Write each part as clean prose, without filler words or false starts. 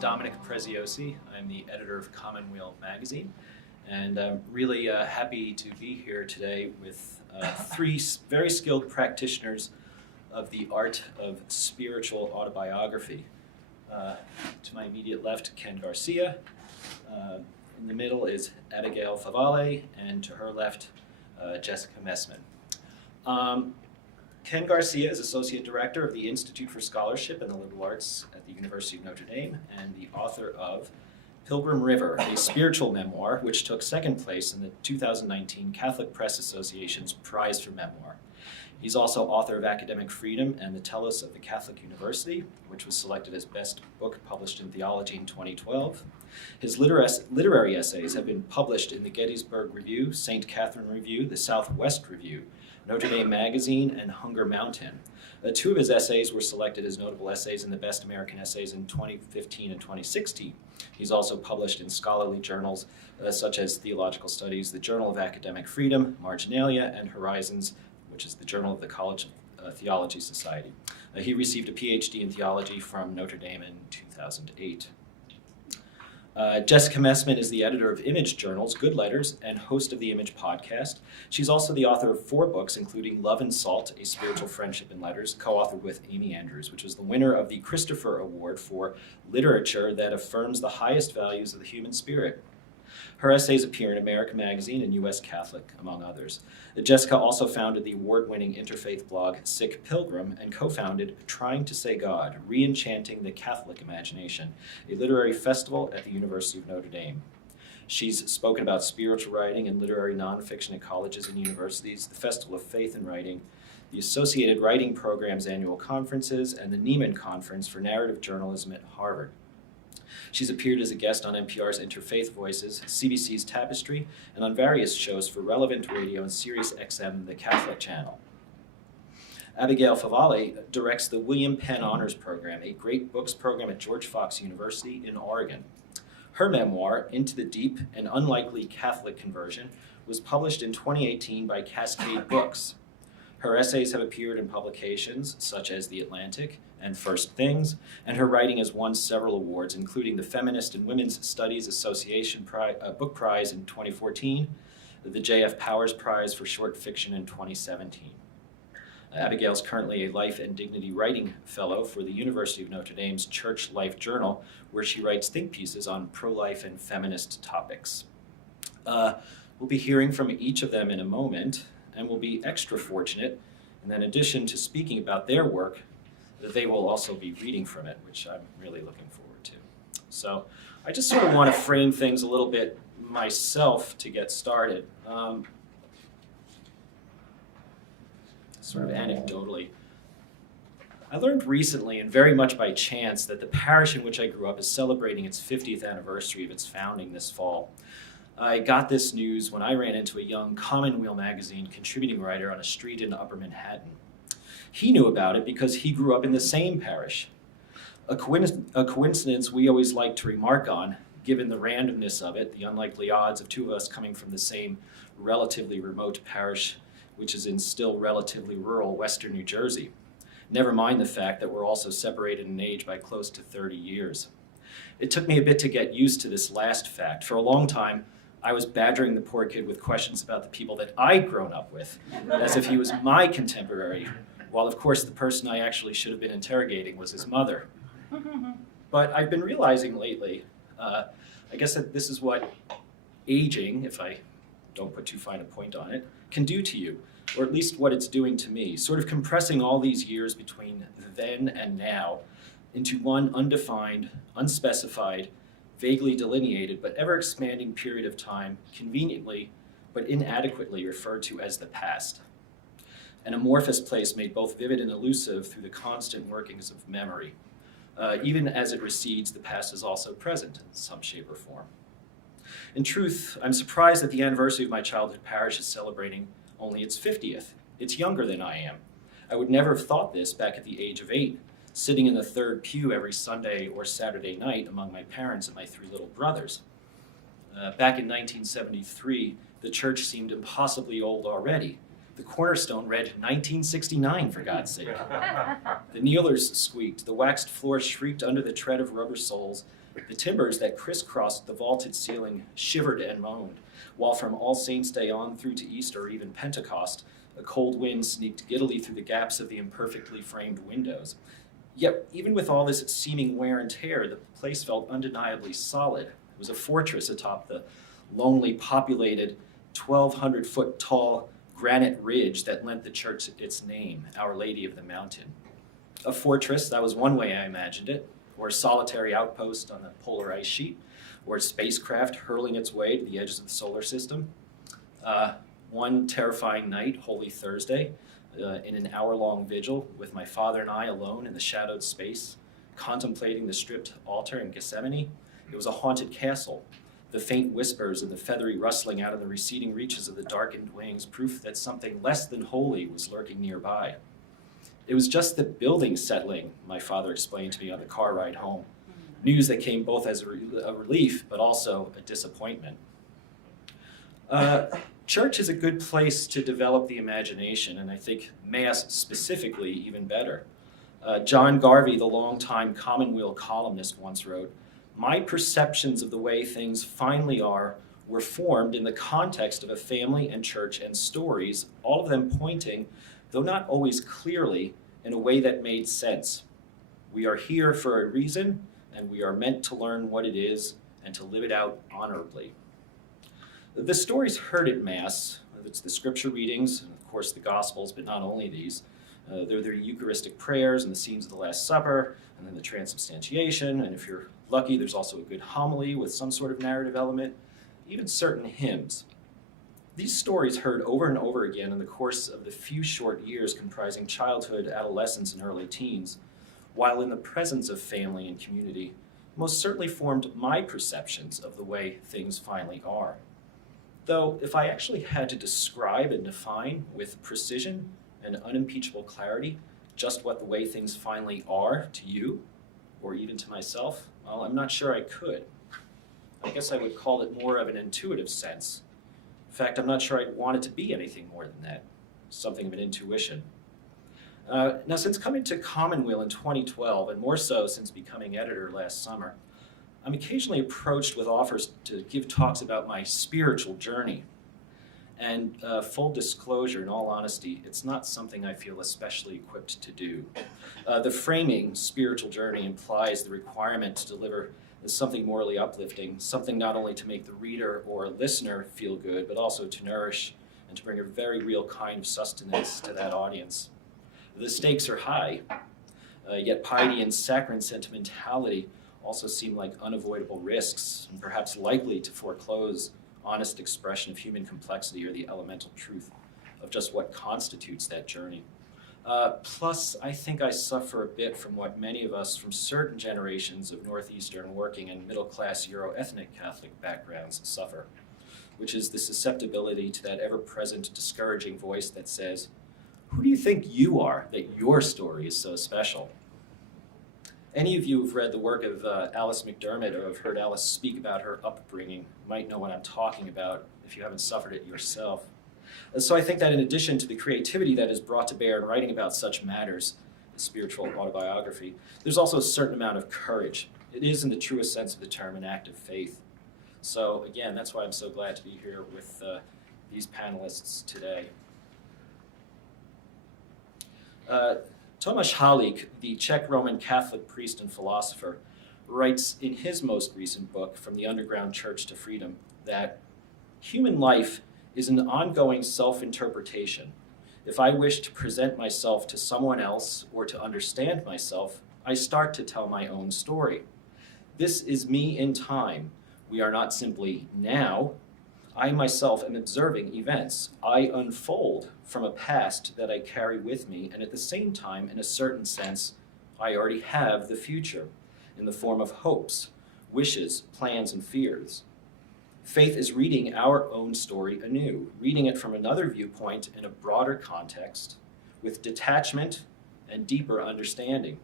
Dominic Preziosi. I'm the editor of Commonweal magazine, and I'm really happy to be here today with three very skilled practitioners of the art of spiritual autobiography. To my immediate left, Ken Garcia. In the middle is Abigail Favale, and to her left, Jessica Mesman. Ken Garcia is Associate Director of the Institute for Scholarship and the Liberal Arts at the University of Notre Dame and the author of Pilgrim River, a spiritual memoir which took second place in the 2019 Catholic Press Association's Prize for Memoir. He's also author of Academic Freedom and the Telos of the Catholic University, which was selected as Best Book Published in Theology in 2012. His literary essays have been published in the Gettysburg Review, St. Catherine Review, the Southwest Review, Notre Dame Magazine, and Hunger Mountain. Two of his essays were selected as notable essays in the Best American Essays in 2015 and 2016. He's also published in scholarly journals such as Theological Studies, the Journal of Academic Freedom, Marginalia, and Horizons, which is the Journal of the College of Theology Society. He received a PhD in theology from Notre Dame in 2008. Jessica Mesman is the editor of Image Journals, Good Letters, and host of the Image podcast. She's also the author of 4 books, including Love and Salt, A Spiritual Friendship in Letters, co-authored with Amy Andrews, which was the winner of the Christopher Award for literature that affirms the highest values of the human spirit. Her essays appear in America Magazine and U.S. Catholic, among others. Jessica also founded the award-winning interfaith blog Sick Pilgrim and co-founded Trying to Say God, Re-Enchanting the Catholic Imagination, a literary festival at the University of Notre Dame. She's spoken about spiritual writing and literary nonfiction at colleges and universities, the Festival of Faith and Writing, the Associated Writing Program's annual conferences, and the Nieman Conference for Narrative Journalism at Harvard. She's appeared as a guest on NPR's Interfaith Voices, CBC's Tapestry, and on various shows for Relevant Radio and Sirius XM, the Catholic Channel. Abigail Favale directs the William Penn Honors Program, a great books program at George Fox University in Oregon. Her memoir, Into the Deep, An Unlikely Catholic Conversion, was published in 2018 by Cascade Books. Her essays have appeared in publications such as The Atlantic and First Things, and her writing has won several awards, including the Feminist and Women's Studies Association Book Prize in 2014, the J.F. Powers Prize for Short Fiction in 2017. Abigail is currently a Life and Dignity Writing Fellow for the University of Notre Dame's Church Life Journal, where she writes think pieces on pro-life and feminist topics. We'll be hearing from each of them in a moment, and we'll be extra fortunate, and in addition to speaking about their work, that they will also be reading from it, which I'm really looking forward to. So I just sort of want to frame things a little bit myself to get started. Sort of anecdotally. I learned recently, and very much by chance, that the parish in which I grew up is celebrating its 50th anniversary of its founding this fall. I got this news when I ran into a young Commonweal magazine contributing writer on a street in Upper Manhattan. He knew about it because he grew up in the same parish. A coincidence we always like to remark on, given the randomness of it, the unlikely odds of 2 of us coming from the same relatively remote parish, which is in still relatively rural western New Jersey. Never mind the fact that we're also separated in age by close to 30 years. It took me a bit to get used to this last fact. For a long time, I was badgering the poor kid with questions about the people that I'd grown up with, as if he was my contemporary, while of course the person I actually should have been interrogating was his mother. But I've been realizing lately, I guess that this is what aging, if I don't put too fine a point on it, can do to you, or at least what it's doing to me, sort of compressing all these years between then and now into one undefined, unspecified, vaguely delineated, but ever-expanding period of time, conveniently but inadequately referred to as the past. An amorphous place made both vivid and elusive through the constant workings of memory. Even as it recedes, the past is also present in some shape or form. In truth, I'm surprised that the anniversary of my childhood parish is celebrating only its 50th. It's younger than I am. I would never have thought this back at the age of 8, sitting in the third pew every Sunday or Saturday night among my parents and my 3 little brothers. Back in 1973, the church seemed impossibly old already. The cornerstone read 1969, for God's sake. The kneelers squeaked, the waxed floor shrieked under the tread of rubber soles, The timbers that crisscrossed the vaulted ceiling shivered and moaned, while from All Saints' Day on through to Easter or even Pentecost, a cold wind sneaked giddily through the gaps of the imperfectly framed windows. Yet, even with all this seeming wear and tear, the place felt undeniably solid. It was a fortress atop the lonely, populated, 1,200-foot-tall granite ridge that lent the church its name, Our Lady of the Mountain. A fortress, that was one way I imagined it, or a solitary outpost on the polar ice sheet, or a spacecraft hurling its way to the edges of the solar system. One terrifying night, Holy Thursday, in an hour-long vigil with my father and I alone in the shadowed space, contemplating the stripped altar in Gethsemane, it was a haunted castle. The faint whispers and the feathery rustling out of the receding reaches of the darkened wings, proof that something less than holy was lurking nearby. It was just the building settling, my father explained to me on the car ride home. News that came both as a relief, but also a disappointment. Church is a good place to develop the imagination, and I think Mass specifically even better. John Garvey, the longtime Commonweal columnist, once wrote, "My perceptions of the way things finally are were formed in the context of a family and church and stories, all of them pointing, though not always clearly, in a way that made sense. We are here for a reason, and we are meant to learn what it is and to live it out honorably." The stories heard at Mass, it's the scripture readings, and of course the Gospels, but not only these, they're their Eucharistic prayers and the scenes of the Last Supper, and then the transubstantiation, and if you're lucky, there's also a good homily with some sort of narrative element, even certain hymns. These stories heard over and over again in the course of the few short years comprising childhood, adolescence, and early teens, while in the presence of family and community, most certainly formed my perceptions of the way things finally are. Though, if I actually had to describe and define with precision and unimpeachable clarity just what the way things finally are to you, or even to myself, well, I'm not sure I could. I guess I would call it more of an intuitive sense. In fact, I'm not sure I'd want it to be anything more than that, something of an intuition. Now, since coming to Commonweal in 2012, and more so since becoming editor last summer, I'm occasionally approached with offers to give talks about my spiritual journey. And full disclosure, in all honesty, it's not something I feel especially equipped to do. The framing, spiritual journey, implies the requirement to deliver something morally uplifting, something not only to make the reader or listener feel good, but also to nourish and to bring a very real kind of sustenance to that audience. The stakes are high, yet piety and saccharine sentimentality also seem like unavoidable risks, and perhaps likely to foreclose honest expression of human complexity or the elemental truth of just what constitutes that journey. Plus, I think I suffer a bit from what many of us from certain generations of Northeastern working and middle-class Euro-ethnic Catholic backgrounds suffer, which is the susceptibility to that ever-present discouraging voice that says, "Who do you think you are that your story is so special?" Any of you who've read the work of Alice McDermott or have heard Alice speak about her upbringing might know what I'm talking about if you haven't suffered it yourself. So I think that in addition to the creativity that is brought to bear in writing about such matters, the spiritual autobiography, there's also a certain amount of courage. It is, in the truest sense of the term, an act of faith. So again, that's why I'm so glad to be here with these panelists today. Tomáš Halík, the Czech Roman Catholic priest and philosopher, writes in his most recent book, From the Underground Church to Freedom, that human life is an ongoing self-interpretation. If I wish to present myself to someone else or to understand myself, I start to tell my own story. This is me in time. We are not simply now. I myself am observing events. I unfold from a past that I carry with me, and at the same time, in a certain sense, I already have the future in the form of hopes, wishes, plans, and fears. Faith is reading our own story anew, reading it from another viewpoint in a broader context, with detachment and deeper understanding.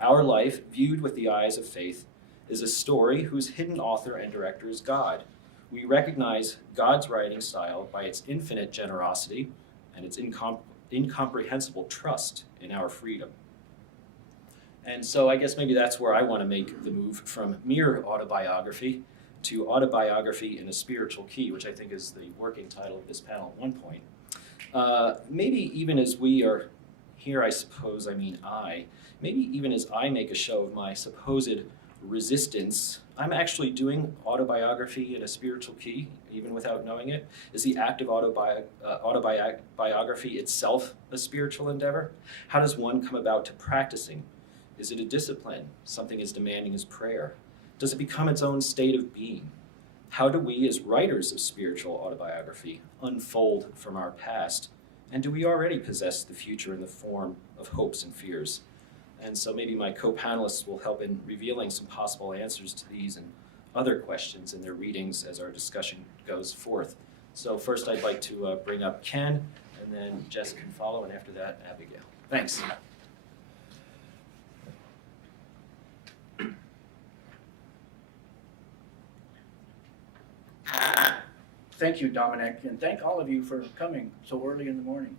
Our life, viewed with the eyes of faith, is a story whose hidden author and director is God. We recognize God's writing style by its infinite generosity and its incomprehensible trust in our freedom. And so I guess maybe that's where I want to make the move from mere autobiography to autobiography in a spiritual key, which I think is the working title of this panel at one point. Maybe even as we are here, I suppose, maybe even as I make a show of my supposed resistance, I'm actually doing autobiography in a spiritual key, even without knowing it. Is the act of autobiography itself a spiritual endeavor? How does one come about to practicing? Is it a discipline, something as demanding as prayer? Does it become its own state of being? How do we, as writers of spiritual autobiography, unfold from our past? And do we already possess the future in the form of hopes and fears? And so maybe my co-panelists will help in revealing some possible answers to these and other questions in their readings as our discussion goes forth. So first I'd like to bring up Ken, and then Jess can follow, and after that, Abigail. Thanks. Thank you, Dominic, and thank all of you for coming so early in the morning.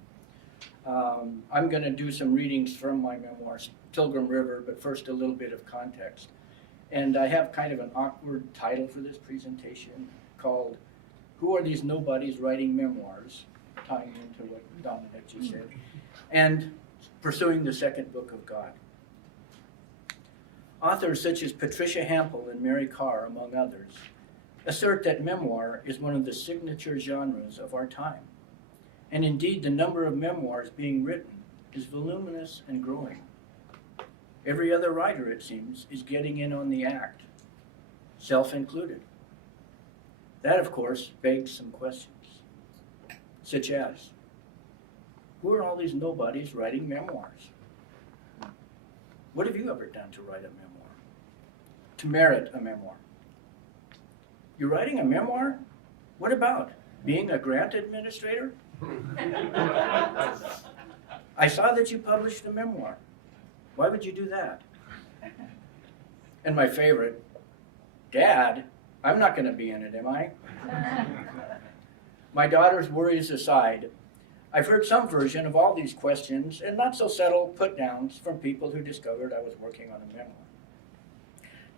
I'm going to do some readings from my memoirs, Pilgrim River, but first a little bit of context. And I have kind of an awkward title for this presentation called, Who Are These Nobodies Writing Memoirs? Tying into what Dominic just said, and Pursuing the Second Book of God. Authors such as Patricia Hampel and Mary Carr, among others, assert that memoir is one of the signature genres of our time. And indeed, the number of memoirs being written is voluminous and growing. Every other writer, it seems, is getting in on the act, self included. That, of course, begs some questions, such as, who are all these nobodies writing memoirs? What have you ever done to write a memoir? To merit a memoir? You're writing a memoir? What about? Being a grant administrator? I saw that you published a memoir. Why would you do that? And my favorite, Dad, I'm not going to be in it, am I? My daughter's worries aside, I've heard some version of all these questions and not so subtle put-downs from people who discovered I was working on a memoir.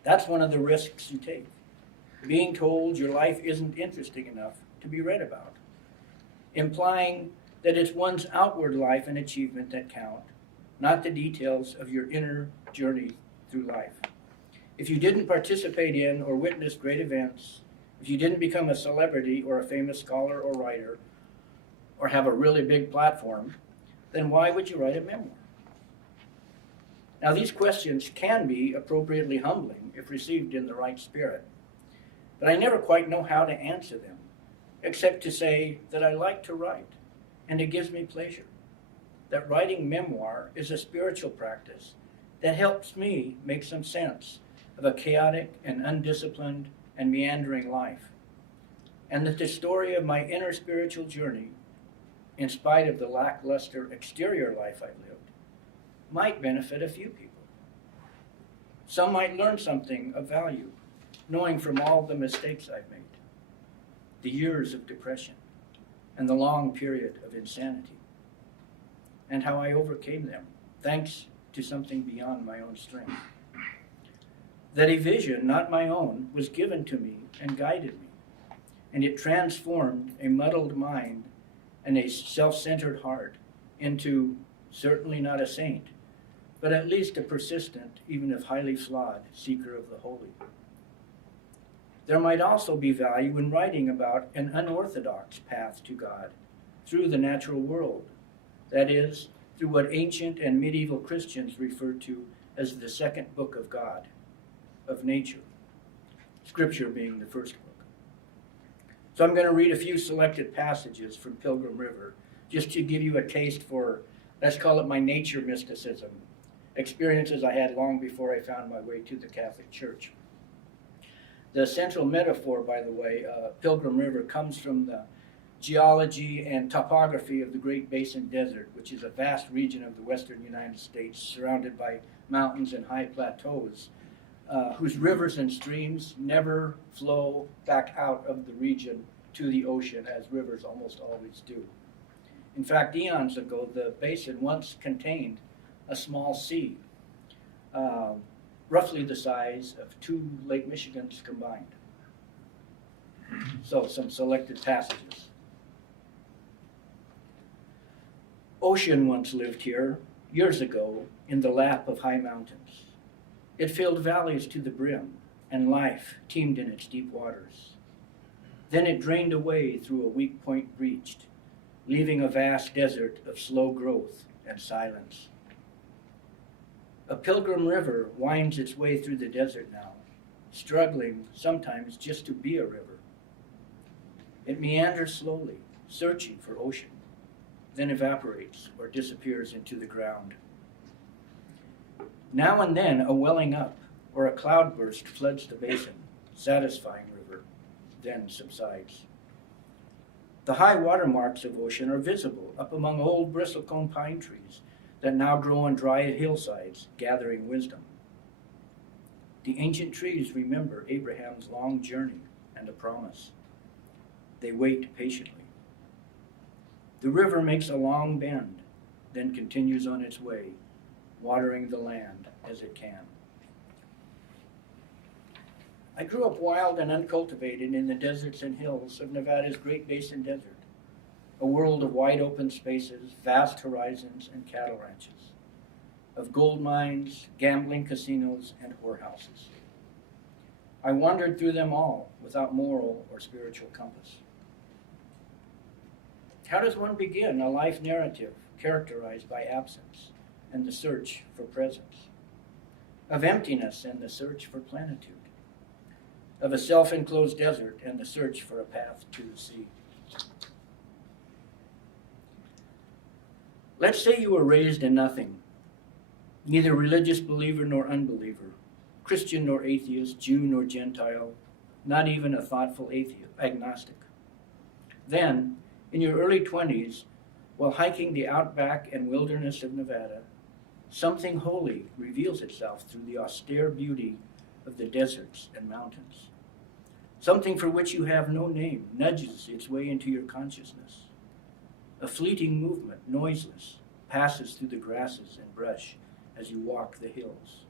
That's one of the risks you take. Being told your life isn't interesting enough to be read about, implying that it's one's outward life and achievement that count, not the details of your inner journey through life. If you didn't participate in or witness great events, if you didn't become a celebrity or a famous scholar or writer, or have a really big platform, then why would you write a memoir? Now, these questions can be appropriately humbling if received in the right spirit. But I never quite know how to answer them, except to say that I like to write, and it gives me pleasure. That writing memoir is a spiritual practice that helps me make some sense of a chaotic and undisciplined and meandering life, and that the story of my inner spiritual journey, in spite of the lackluster exterior life I've lived, might benefit a few people. Some might learn something of value, knowing from all the mistakes I've made, the years of depression, and the long period of insanity, and how I overcame them, thanks to something beyond my own strength. That a vision, not my own, was given to me and guided me, and it transformed a muddled mind and a self-centered heart into certainly not a saint, but at least a persistent, even if highly flawed, seeker of the holy. There might also be value in writing about an unorthodox path to God through the natural world, that is, through what ancient and medieval Christians referred to as the second book of God, of nature, Scripture being the first book. So I'm going to read a few selected passages from Pilgrim River, just to give you a taste for, let's call it my nature mysticism, experiences I had long before I found my way to the Catholic Church. The central metaphor, by the way, Pilgrim River, comes from the geology and topography of the Great Basin Desert, which is a vast region of the western United States surrounded by mountains and high plateaus, whose rivers and streams never flow back out of the region to the ocean, as rivers almost always do. In fact, eons ago, the basin once contained a small sea, roughly the size of 2 Lake Michigans combined. So some selected passages. Ocean once lived here, years ago, in the lap of high mountains. It filled valleys to the brim, and life teemed in its deep waters. Then it drained away through a weak point breached, leaving a vast desert of slow growth and silence. A pilgrim river winds its way through the desert now, struggling sometimes just to be a river. It meanders slowly, searching for ocean, then evaporates or disappears into the ground. Now and then a welling up or a cloudburst floods the basin, satisfying river, then subsides. The high watermarks of ocean are visible up among old bristlecone pine trees that now grow on dry hillsides, gathering wisdom. The ancient trees remember Abraham's long journey and a promise. They wait patiently. The river makes a long bend, then continues on its way, watering the land as it can. I grew up wild and uncultivated in the deserts and hills of Nevada's Great Basin Desert, a world of wide open spaces, vast horizons, and cattle ranches, of gold mines, gambling casinos, and whorehouses. I wandered through them all without moral or spiritual compass. How does one begin a life narrative characterized by absence and the search for presence, of emptiness and the search for plenitude, of a self-enclosed desert and the search for a path to the sea? Let's say you were raised in nothing, neither religious believer nor unbeliever, Christian nor atheist, Jew nor Gentile, not even a thoughtful atheist, agnostic. Then, in your early 20s, while hiking the outback and wilderness of Nevada, something holy reveals itself through the austere beauty of the deserts and mountains. Something for which you have no name nudges its way into your consciousness. A fleeting movement, noiseless, passes through the grasses and brush as you walk the hills.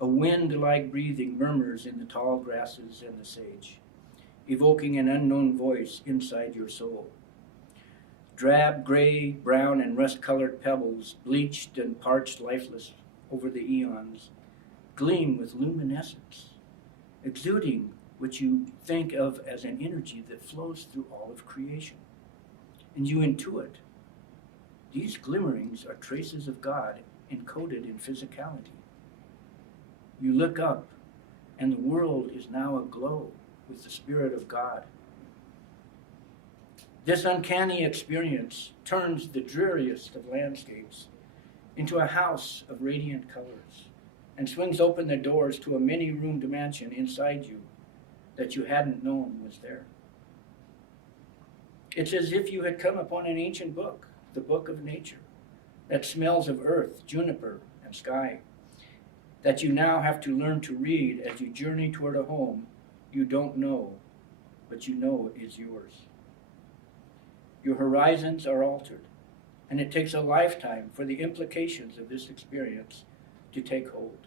A wind-like breathing murmurs in the tall grasses and the sage, evoking an unknown voice inside your soul. Drab, gray, brown, and rust-colored pebbles, bleached and parched lifeless over the eons, gleam with luminescence, exuding what you think of as an energy that flows through all of creation. And you intuit, these glimmerings are traces of God encoded in physicality. You look up, and the world is now aglow with the Spirit of God. This uncanny experience turns the dreariest of landscapes into a house of radiant colors and swings open the doors to a many-roomed mansion inside you that you hadn't known was there. It's as if you had come upon an ancient book, the book of nature, that smells of earth, juniper, and sky, that you now have to learn to read as you journey toward a home you don't know, but you know is yours. Your horizons are altered, and it takes a lifetime for the implications of this experience to take hold.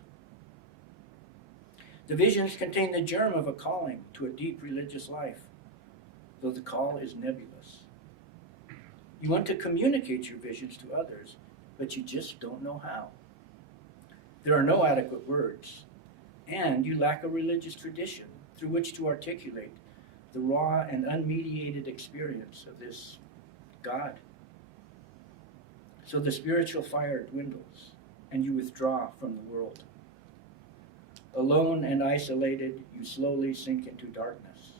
The visions contain the germ of a calling to a deep religious life, though the call is nebulous. You want to communicate your visions to others, but you just don't know how. There are no adequate words, and you lack a religious tradition through which to articulate the raw and unmediated experience of this God. So the spiritual fire dwindles, and you withdraw from the world. Alone and isolated, you slowly sink into darkness,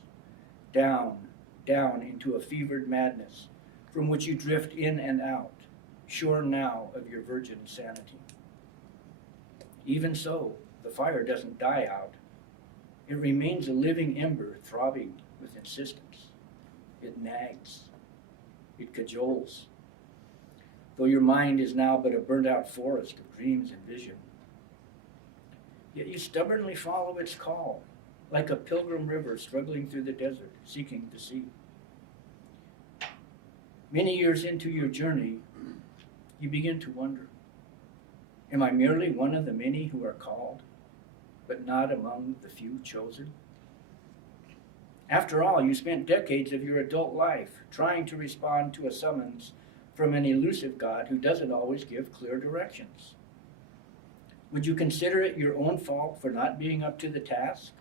down into a fevered madness from which you drift in and out, sure now of your virgin sanity. Even so, the fire doesn't die out. It remains a living ember throbbing with insistence. It nags. It cajoles. Though your mind is now but a burnt-out forest of dreams and vision. Yet you stubbornly follow its call, like a pilgrim river struggling through the desert, seeking the sea. Many years into your journey, you begin to wonder, Am I merely one of the many who are called, but not among the few chosen? After all, you spent decades of your adult life trying to respond to a summons from an elusive God who doesn't always give clear directions. Would you consider it your own fault for not being up to the task,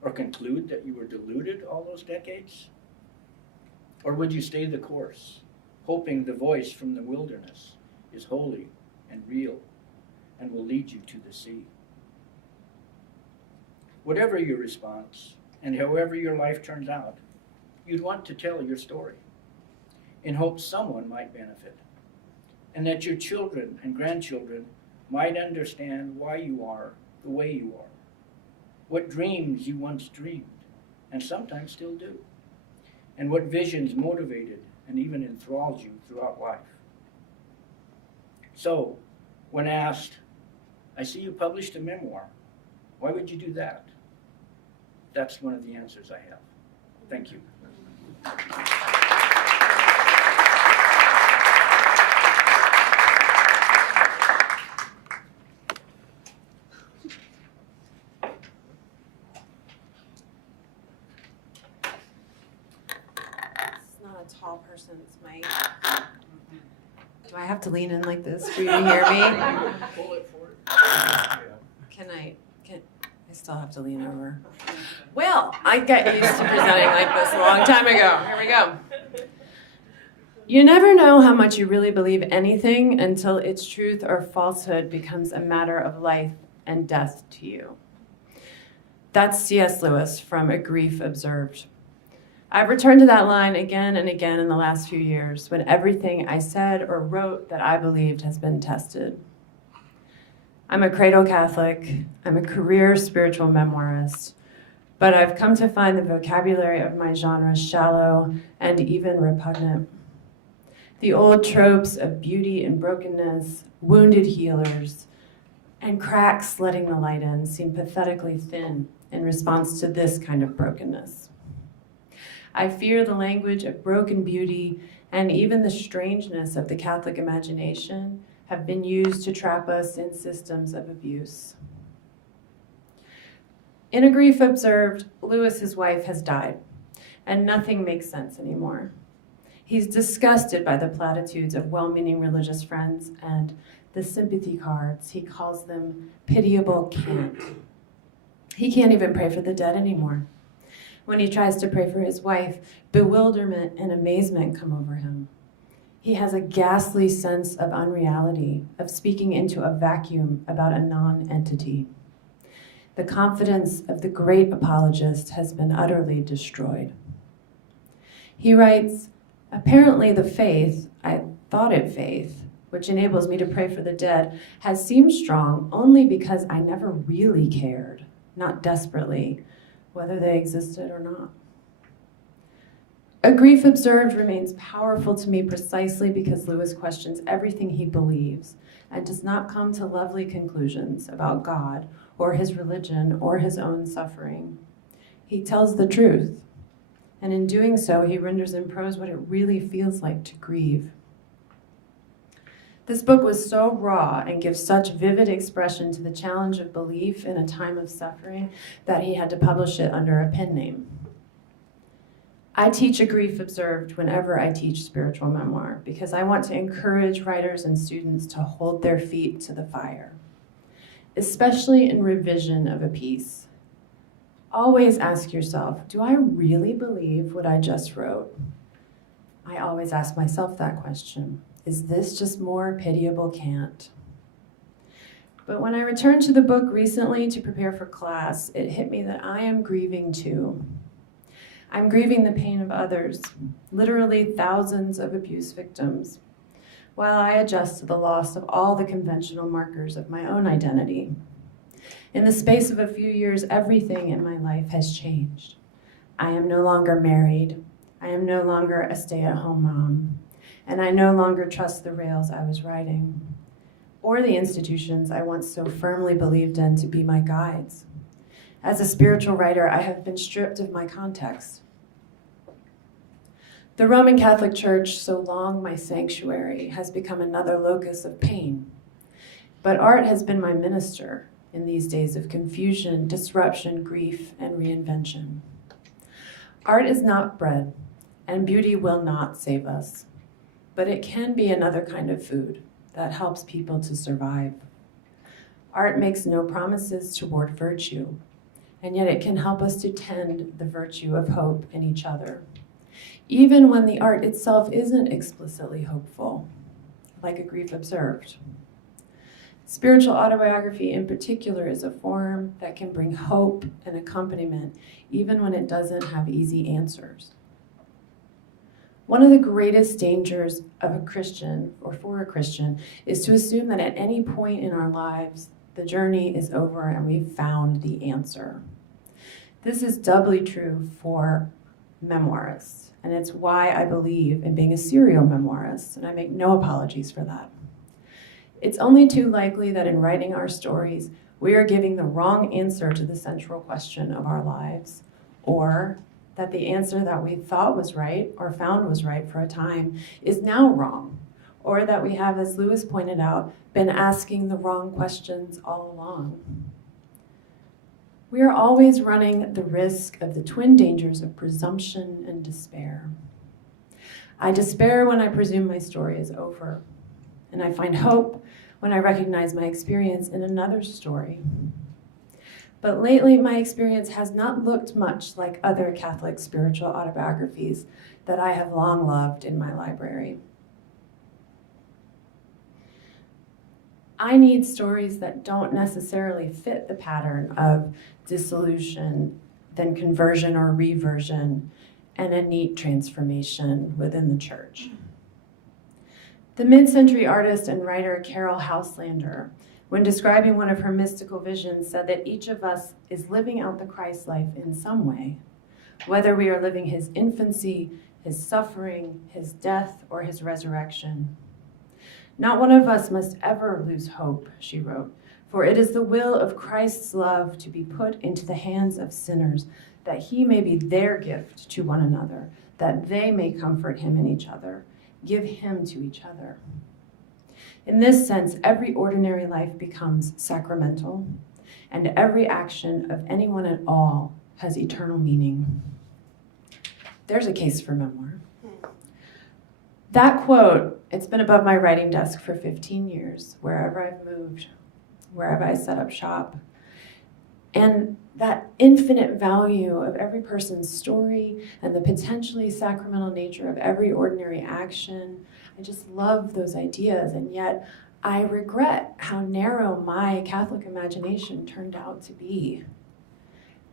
or conclude that you were deluded all those decades? Or would you stay the course, hoping the voice from the wilderness is holy and real and will lead you to the sea? Whatever your response, and however your life turns out, you'd want to tell your story in hopes someone might benefit, and that your children and grandchildren might understand why you are the way you are, what dreams you once dreamed, and sometimes still do, and what visions motivated and even enthralled you throughout life. So, when asked, I see you published a memoir, why would you do that? That's one of the answers I have. Thank you. It's not a tall person's mic. Do I have to lean in like this for you to hear me? Pull it forward. Can I still have to lean over. Well, I got used to presenting like this a long time ago. Here we go. You never know how much you really believe anything until its truth or falsehood becomes a matter of life and death to you. That's C.S. Lewis from A Grief Observed. I've returned to that line again and again in the last few years when everything I said or wrote that I believed has been tested. I'm a cradle Catholic, I'm a career spiritual memoirist, but I've come to find the vocabulary of my genre shallow and even repugnant. The old tropes of beauty and brokenness, wounded healers, and cracks letting the light in seem pathetically thin in response to this kind of brokenness. I fear the language of broken beauty and even the strangeness of the Catholic imagination have been used to trap us in systems of abuse. In A Grief Observed, Lewis's wife has died, and nothing makes sense anymore. He's disgusted by the platitudes of well-meaning religious friends and the sympathy cards. He calls them pitiable cant. He can't even pray for the dead anymore. When he tries to pray for his wife, bewilderment and amazement come over him. He has a ghastly sense of unreality, of speaking into a vacuum about a non-entity. The confidence of the great apologist has been utterly destroyed. He writes, apparently the faith, I thought it faith, which enables me to pray for the dead, has seemed strong only because I never really cared, not desperately, whether they existed or not. A Grief Observed remains powerful to me precisely because Lewis questions everything he believes and does not come to lovely conclusions about God or his religion or his own suffering. He tells the truth, and in doing so, he renders in prose what it really feels like to grieve. This book was so raw and gives such vivid expression to the challenge of belief in a time of suffering that he had to publish it under a pen name. I teach A Grief Observed whenever I teach spiritual memoir because I want to encourage writers and students to hold their feet to the fire, especially in revision of a piece. Always ask yourself, do I really believe what I just wrote? I always ask myself that question. Is this just more pitiable cant? But when I returned to the book recently to prepare for class, it hit me that I am grieving too. I'm grieving the pain of others, literally thousands of abuse victims, while I adjust to the loss of all the conventional markers of my own identity. In the space of a few years, everything in my life has changed. I am no longer married. I am no longer a stay-at-home mom. And I no longer trust the rails I was riding, or the institutions I once so firmly believed in to be my guides. As a spiritual writer, I have been stripped of my context. The Roman Catholic Church, so long my sanctuary, has become another locus of pain. but art has been my minister in these days of confusion, disruption, grief, and reinvention. Art is not bread, and beauty will not save us, but it can be another kind of food that helps people to survive. Art makes no promises toward virtue, and yet it can help us to tend the virtue of hope in each other, even when the art itself isn't explicitly hopeful, like A Grief Observed. Spiritual autobiography in particular is a form that can bring hope and accompaniment, even when it doesn't have easy answers. One of the greatest dangers of a Christian, or for a Christian, is to assume that at any point in our lives, the journey is over and we've found the answer. This is doubly true for memoirists, and it's why I believe in being a serial memoirist, and I make no apologies for that. It's only too likely that in writing our stories, we are giving the wrong answer to the central question of our lives, or that the answer that we thought was right or found was right for a time is now wrong, or that we have, as Lewis pointed out, been asking the wrong questions all along. We are always running the risk of the twin dangers of presumption and despair. I despair when I presume my story is over, and I find hope when I recognize my experience in another's story. But lately, my experience has not looked much like other Catholic spiritual autobiographies that I have long loved in my library. I need stories that don't necessarily fit the pattern of dissolution, then conversion or reversion, and a neat transformation within the church. The mid-century artist and writer Carol Houselander, when describing one of her mystical visions, said that each of us is living out the Christ life in some way, whether we are living his infancy, his suffering, his death, or his resurrection. Not one of us must ever lose hope, she wrote, for it is the will of Christ's love to be put into the hands of sinners, that he may be their gift to one another, that they may comfort him and each other, give him to each other. In this sense, every ordinary life becomes sacramental, and every action of anyone at all has eternal meaning. There's a case for memoir. That quote, it's been above my writing desk for 15 years, wherever I've moved, wherever I set up shop. And that infinite value of every person's story and the potentially sacramental nature of every ordinary action, I just love those ideas, and yet I regret how narrow my Catholic imagination turned out to be.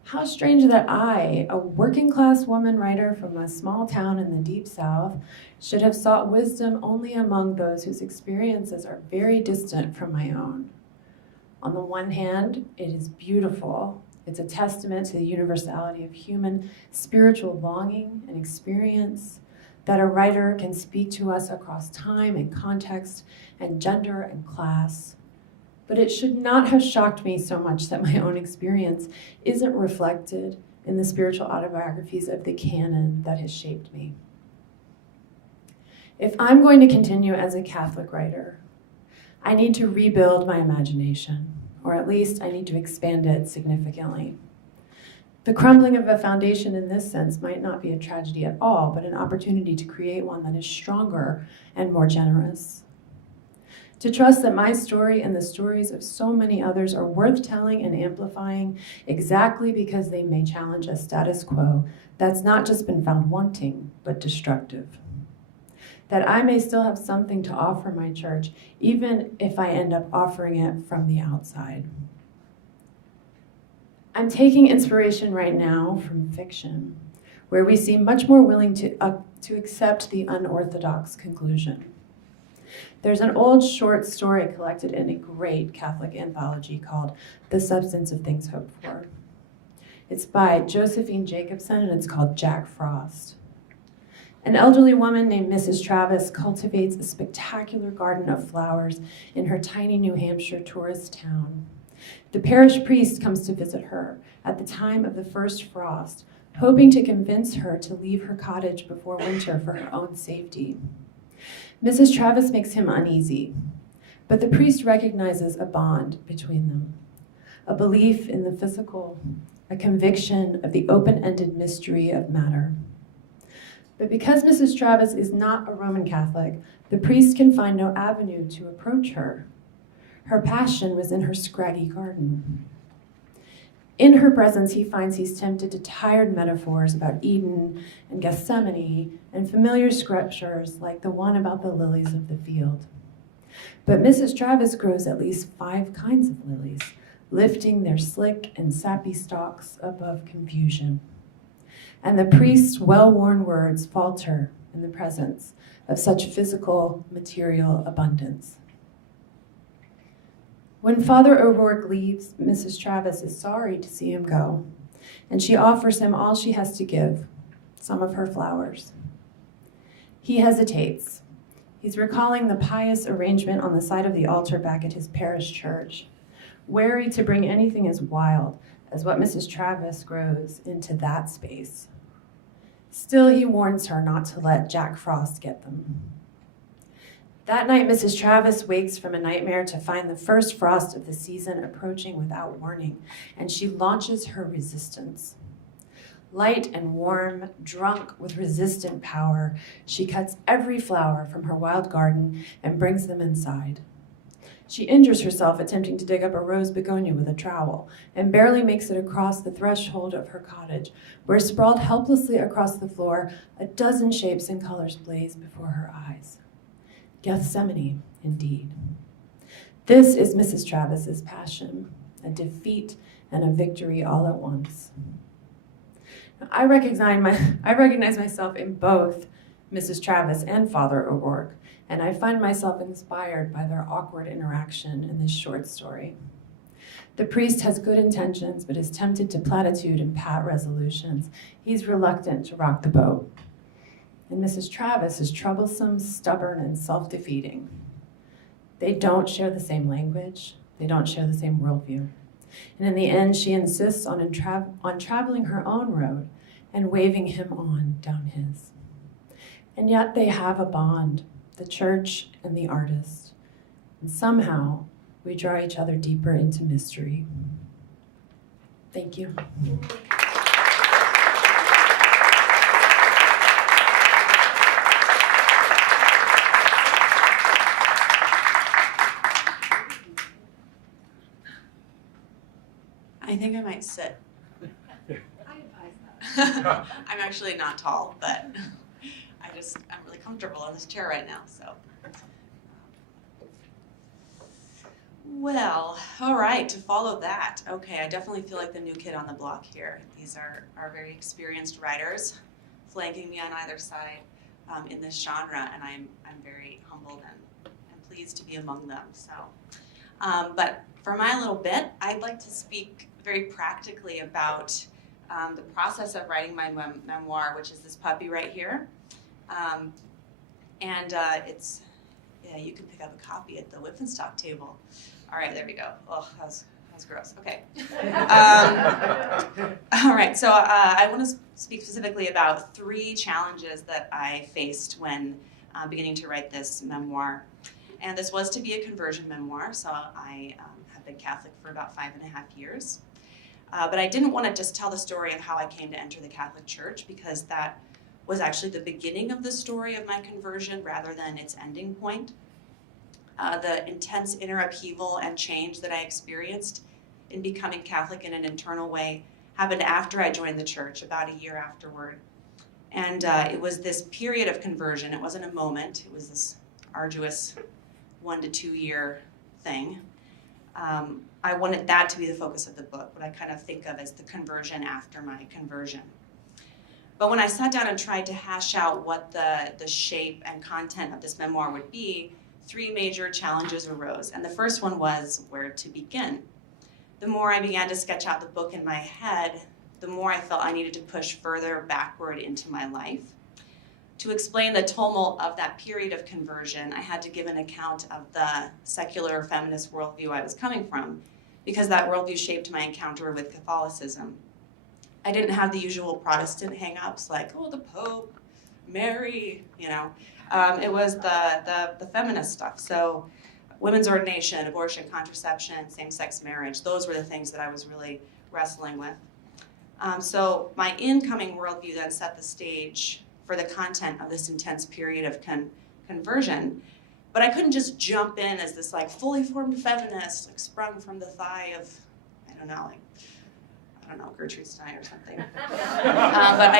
How strange that I, a working class woman writer from a small town in the deep South, should have sought wisdom only among those whose experiences are very distant from my own. On the one hand, it is beautiful. It's a testament to the universality of human spiritual longing and experience, that a writer can speak to us across time and context and gender and class. But it should not have shocked me so much that my own experience isn't reflected in the spiritual autobiographies of the canon that has shaped me. If I'm going to continue as a Catholic writer, I need to rebuild my imagination, or at least I need to expand it significantly. The crumbling of a foundation in this sense might not be a tragedy at all, but an opportunity to create one that is stronger and more generous. To trust that my story and the stories of so many others are worth telling and amplifying exactly because they may challenge a status quo that's not just been found wanting, but destructive. That I may still have something to offer my church, even if I end up offering it from the outside. I'm taking inspiration right now from fiction, where we seem much more willing to accept the unorthodox conclusion. There's an old short story collected in a great Catholic anthology called The Substance of Things Hoped For. It's by Josephine Jacobson, and it's called Jack Frost. An elderly woman named Mrs. Travis cultivates a spectacular garden of flowers in her tiny New Hampshire tourist town. The parish priest comes to visit her at the time of the first frost, hoping to convince her to leave her cottage before winter for her own safety. Mrs. Travis makes him uneasy. But the priest recognizes a bond between them, a belief in the physical, a conviction of the open-ended mystery of matter. But because Mrs. Travis is not a Roman Catholic, the priest can find no avenue to approach her. Her passion was in her scraggy garden. In her presence, he finds he's tempted to tired metaphors about Eden and Gethsemane and familiar scriptures like the one about the lilies of the field. But Mrs. Travis grows at least 5 kinds of lilies, lifting their slick and sappy stalks above confusion. And the priest's well-worn words falter in the presence of such physical, material abundance. When Father O'Rourke leaves, Mrs. Travis is sorry to see him go, and she offers him all she has to give, some of her flowers. He hesitates. He's recalling the pious arrangement on the side of the altar back at his parish church, wary to bring anything as wild as what Mrs. Travis grows into that space. Still, he warns her not to let Jack Frost get them. That night, Mrs. Travis wakes from a nightmare to find the first frost of the season approaching without warning, and she launches her resistance. Light and warm, drunk with resistant power, she cuts every flower from her wild garden and brings them inside. She injures herself attempting to dig up a rose begonia with a trowel and barely makes it across the threshold of her cottage, where sprawled helplessly across the floor, a dozen shapes and colors blaze before her eyes. Gethsemane, indeed. This is Mrs. Travis's passion, a defeat and a victory all at once. Now, I recognize myself in both Mrs. Travis and Father O'Rourke, and I find myself inspired by their awkward interaction in this short story. The priest has good intentions, but is tempted to platitude and pat resolutions. He's reluctant to rock the boat. And Mrs. Travis is troublesome, stubborn, and self-defeating. They don't share the same language. They don't share the same worldview. And in the end, she insists on traveling her own road and waving him on down his. And yet they have a bond, the church and the artist. And somehow we draw each other deeper into mystery. Thank you. I think I might sit. I advise that. I'm actually not tall, but I'm really comfortable in this chair right now, so. Well, all right, to follow that, okay, I definitely feel like the new kid on the block here. These are very experienced writers flanking me on either side in this genre, and I'm very humbled and pleased to be among them, so. But for my little bit, I'd like to speak very practically about the process of writing my memoir, which is this puppy right here. It's, yeah, you can pick up a copy at the Whiffenstock table. All right, there we go. Oh, that was gross. Okay. All right, so I want to speak specifically about 3 challenges that I faced when beginning to write this memoir. And this was to be a conversion memoir, so I have been Catholic for about 5.5 years. But I didn't want to just tell the story of how I came to enter the Catholic Church, because that was actually the beginning of the story of my conversion rather than its ending point. The intense inner upheaval and change that I experienced in becoming Catholic in an internal way happened after I joined the church, about a year afterward. And it was this period of conversion. It wasn't a moment. It was this arduous 1 to 2 year thing. I wanted that to be the focus of the book, what I kind of think of as the conversion after my conversion. But when I sat down and tried to hash out what the shape and content of this memoir would be, 3 major challenges arose. And the first one was where to begin. The more I began to sketch out the book in my head, the more I felt I needed to push further backward into my life. To explain the tumult of that period of conversion, I had to give an account of the secular feminist worldview I was coming from, because that worldview shaped my encounter with Catholicism. I didn't have the usual Protestant hang-ups like, oh, the Pope, Mary, you know. It was the feminist stuff. So women's ordination, abortion, contraception, same-sex marriage. Those were the things that I was really wrestling with. So my incoming worldview then set the stage for the content of this intense period of conversion. But I couldn't just jump in as this like fully formed feminist, like sprung from the thigh of, I don't know, Gertrude Stein or something. But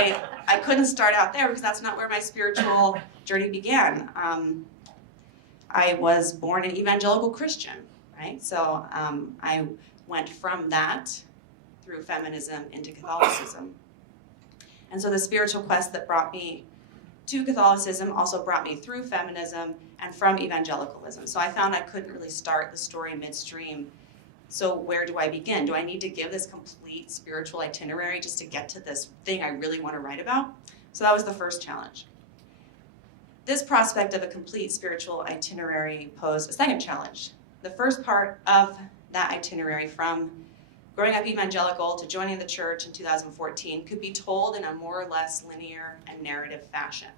I couldn't start out there because that's not where my spiritual journey began. I was born an evangelical Christian, right? So I went from that through feminism into Catholicism. And so the spiritual quest that brought me to Catholicism also brought me through feminism and from evangelicalism. So I found I couldn't really start the story midstream. So where do I begin? Do I need to give this complete spiritual itinerary just to get to this thing I really want to write about? So that was the first challenge. This prospect of a complete spiritual itinerary posed a second challenge. The first part of that itinerary, from growing up evangelical to joining the church in 2014, could be told in a more or less linear and narrative fashion.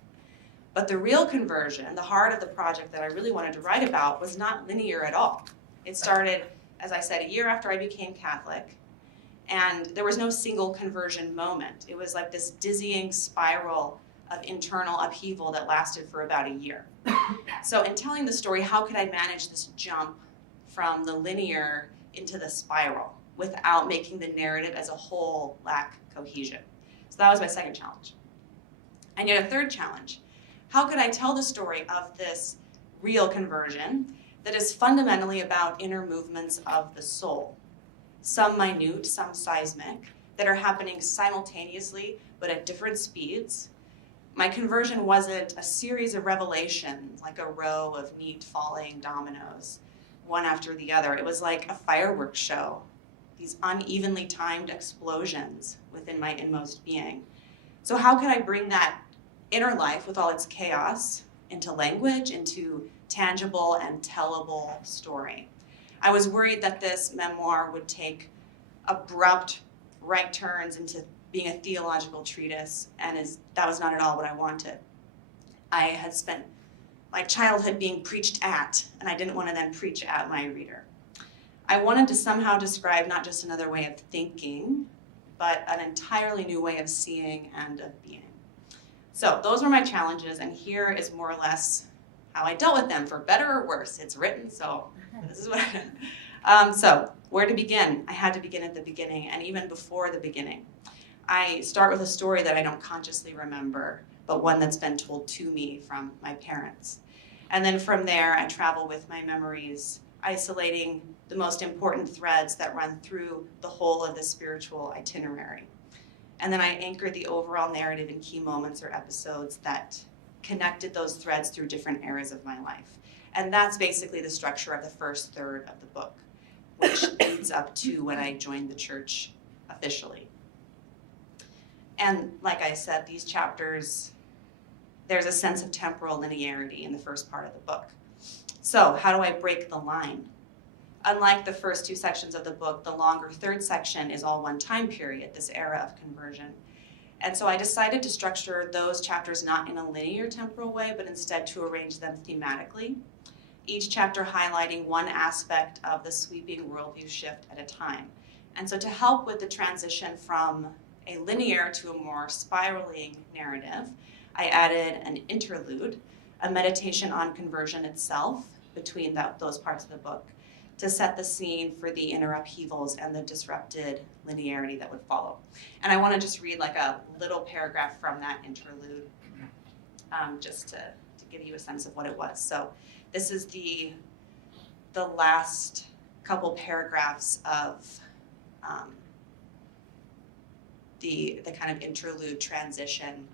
But the real conversion, the heart of the project that I really wanted to write about, was not linear at all. It started, as I said, a year after I became Catholic, and there was no single conversion moment. It was like this dizzying spiral of internal upheaval that lasted for about a year. So in telling the story, how could I manage this jump from the linear into the spiral without making the narrative as a whole lack cohesion? So that was my second challenge. And yet a third challenge. How could I tell the story of this real conversion that is fundamentally about inner movements of the soul, some minute, some seismic, that are happening simultaneously but at different speeds? My conversion wasn't a series of revelations, like a row of neat falling dominoes, one after the other. It was like a fireworks show, these unevenly timed explosions within my inmost being. So how could I bring that inner life with all its chaos into language, into tangible and tellable story? I was worried that this memoir would take abrupt right turns into being a theological treatise, and that was not at all what I wanted. I had spent my childhood being preached at, and I didn't want to then preach at my reader. I wanted to somehow describe not just another way of thinking, but an entirely new way of seeing and of being. So those were my challenges, and here is more or less how I dealt with them, for better or worse. It's written, so this is what so where to begin? I had to begin at the beginning, and even before the beginning. I start with a story that I don't consciously remember, but one that's been told to me from my parents. And then from there, I travel with my memories, isolating the most important threads that run through the whole of the spiritual itinerary. And then I anchored the overall narrative in key moments or episodes that connected those threads through different eras of my life. And that's basically the structure of the first third of the book, which leads up to when I joined the church officially. And like I said, these chapters, there's a sense of temporal linearity in the first part of the book. So how do I break the line? Unlike the first two sections of the book, the longer third section is all one time period, this era of conversion. And so I decided to structure those chapters not in a linear temporal way, but instead to arrange them thematically, each chapter highlighting one aspect of the sweeping worldview shift at a time. And so to help with the transition from a linear to a more spiraling narrative, I added an interlude, a meditation on conversion itself between those parts of the book, to set the scene for the inner upheavals and the disrupted linearity that would follow. And I want to just read like a little paragraph from that interlude, just to give you a sense of what it was. So this is the last couple paragraphs of the kind of interlude transition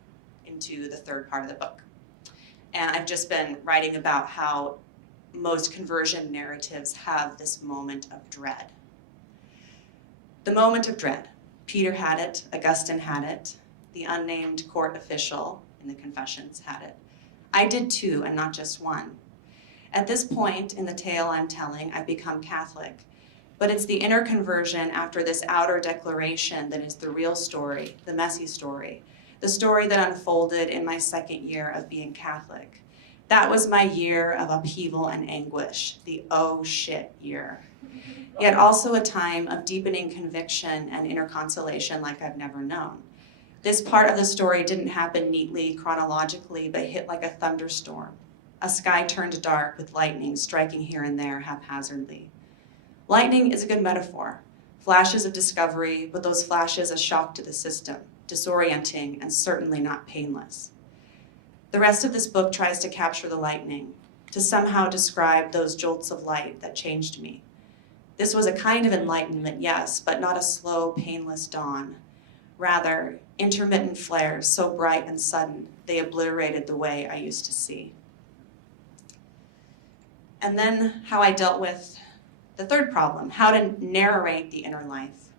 into the third part of the book. And I've just been writing about how most conversion narratives have this moment of dread. The moment of dread. Peter had it, Augustine had it, the unnamed court official in the Confessions had it. I did too, and not just one. At this point in the tale I'm telling, I've become Catholic, but it's the inner conversion after this outer declaration that is the real story, the messy story, the story that unfolded in my second year of being Catholic. That was my year of upheaval and anguish, the oh shit year. Yet also a time of deepening conviction and inner consolation like I've never known. This part of the story didn't happen neatly, chronologically, but hit like a thunderstorm. A sky turned dark with lightning striking here and there haphazardly. Lightning is a good metaphor. Flashes of discovery, but those flashes a shock to the system, disorienting and certainly not painless. The rest of this book tries to capture the lightning, to somehow describe those jolts of light that changed me. This was a kind of enlightenment, yes, but not a slow, painless dawn. Rather, intermittent flares so bright and sudden, they obliterated the way I used to see. And then how I dealt with the third problem, how to narrate the inner life.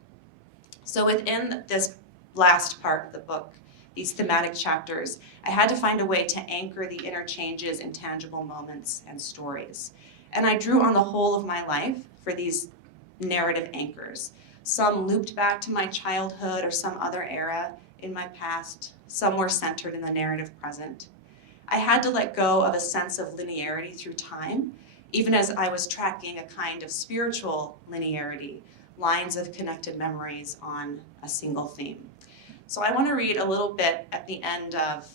So within this last part of the book, these thematic chapters, I had to find a way to anchor the inner changes in tangible moments and stories. And I drew on the whole of my life for these narrative anchors. Some looped back to my childhood or some other era in my past. Some were centered in the narrative present. I had to let go of a sense of linearity through time, even as I was tracking a kind of spiritual linearity, lines of connected memories on a single theme. So I want to read a little bit at the end of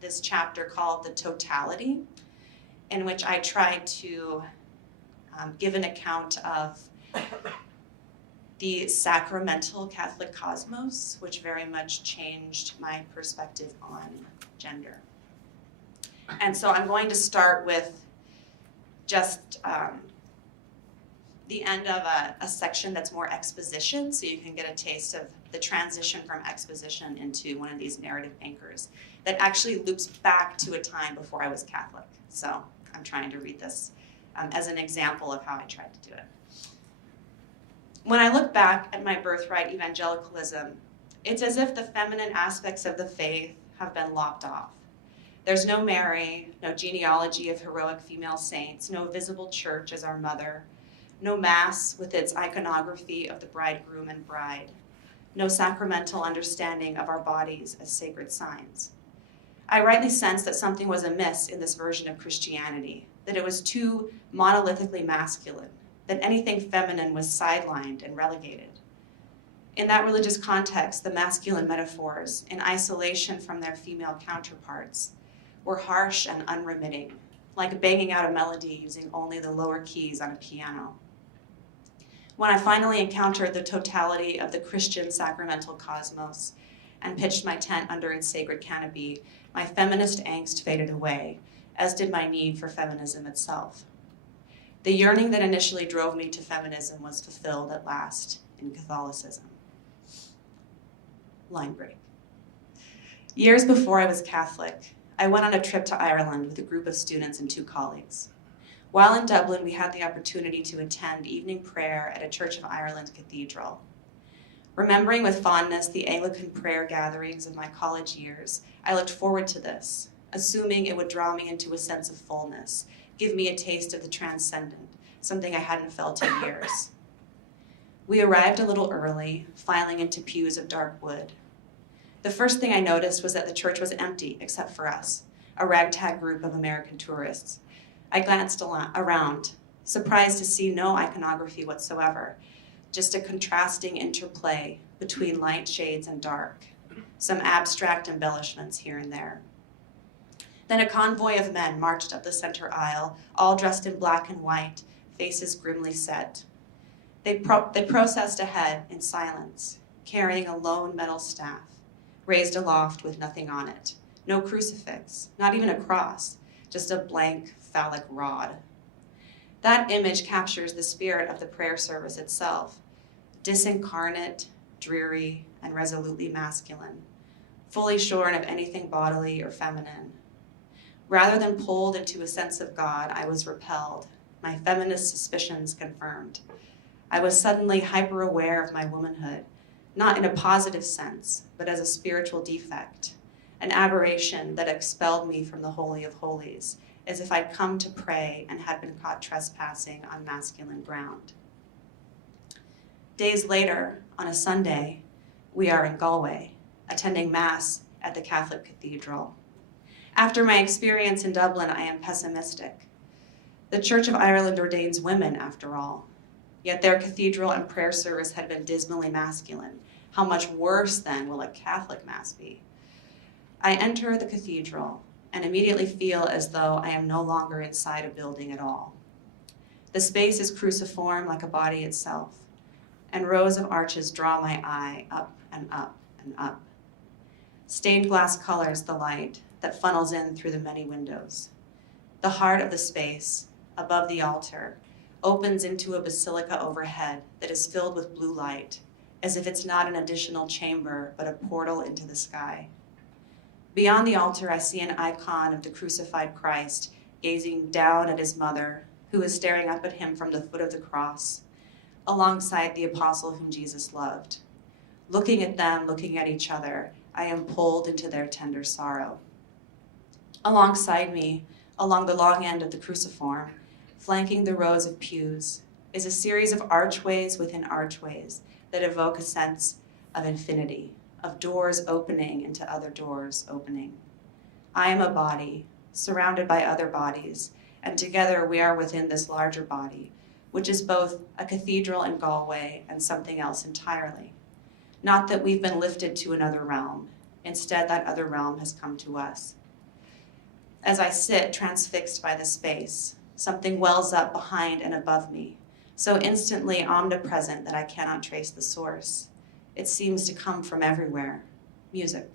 this chapter called The Totality, in which I try to give an account of the sacramental Catholic cosmos, which very much changed my perspective on gender. And so I'm going to start with just the end of a section that's more exposition, so you can get a taste of the transition from exposition into one of these narrative anchors that actually loops back to a time before I was Catholic. So I'm trying to read this as an example of how I tried to do it. When I look back at my birthright evangelicalism, it's as if the feminine aspects of the faith have been lopped off. There's no Mary, no genealogy of heroic female saints, no visible church as our mother, no mass with its iconography of the bridegroom and bride, no sacramental understanding of our bodies as sacred signs. I rightly sensed that something was amiss in this version of Christianity, that it was too monolithically masculine, that anything feminine was sidelined and relegated. In that religious context, the masculine metaphors, in isolation from their female counterparts, were harsh and unremitting, like banging out a melody using only the lower keys on a piano. When I finally encountered the totality of the Christian sacramental cosmos and pitched my tent under its sacred canopy, my feminist angst faded away, as did my need for feminism itself. The yearning that initially drove me to feminism was fulfilled at last in Catholicism. Line break. Years before I was Catholic, I went on a trip to Ireland with a group of students and 2 colleagues. While in Dublin, we had the opportunity to attend evening prayer at a Church of Ireland cathedral. Remembering with fondness the Anglican prayer gatherings of my college years, I looked forward to this, assuming it would draw me into a sense of fullness, give me a taste of the transcendent, something I hadn't felt in years. We arrived a little early, filing into pews of dark wood. The first thing I noticed was that the church was empty except for us, a ragtag group of American tourists. I glanced around, surprised to see no iconography whatsoever, just a contrasting interplay between light shades and dark, some abstract embellishments here and there. Then a convoy of men marched up the center aisle, all dressed in black and white, faces grimly set. They processed ahead in silence, carrying a lone metal staff, raised aloft with nothing on it. No crucifix, not even a cross, just a blank phallic rod. That image captures the spirit of the prayer service itself, disincarnate, dreary, and resolutely masculine, fully shorn of anything bodily or feminine. Rather than pulled into a sense of God, I was repelled, my feminist suspicions confirmed. I was suddenly hyper-aware of my womanhood, not in a positive sense, but as a spiritual defect, an aberration that expelled me from the Holy of Holies, as if I'd come to pray and had been caught trespassing on masculine ground. Days later, on a Sunday, we are in Galway, attending Mass at the Catholic Cathedral. After my experience in Dublin, I am pessimistic. The Church of Ireland ordains women, after all. Yet their cathedral and prayer service had been dismally masculine. How much worse, then, will a Catholic Mass be? I enter the cathedral and immediately feel as though I am no longer inside a building at all. The space is cruciform like a body itself, and rows of arches draw my eye up and up and up. Stained glass colors the light that funnels in through the many windows. The heart of the space, above the altar, opens into a basilica overhead that is filled with blue light, as if it's not an additional chamber, but a portal into the sky. Beyond the altar, I see an icon of the crucified Christ gazing down at his mother, who is staring up at him from the foot of the cross, alongside the apostle whom Jesus loved. Looking at them, looking at each other, I am pulled into their tender sorrow. Alongside me, along the long end of the cruciform, flanking the rows of pews, is a series of archways within archways that evoke a sense of infinity, of doors opening into other doors opening. I am a body, surrounded by other bodies, and together we are within this larger body, which is both a cathedral in Galway and something else entirely. Not that we've been lifted to another realm. Instead, that other realm has come to us. As I sit transfixed by the space, something wells up behind and above me, so instantly omnipresent that I cannot trace the source. It seems to come from everywhere. Music.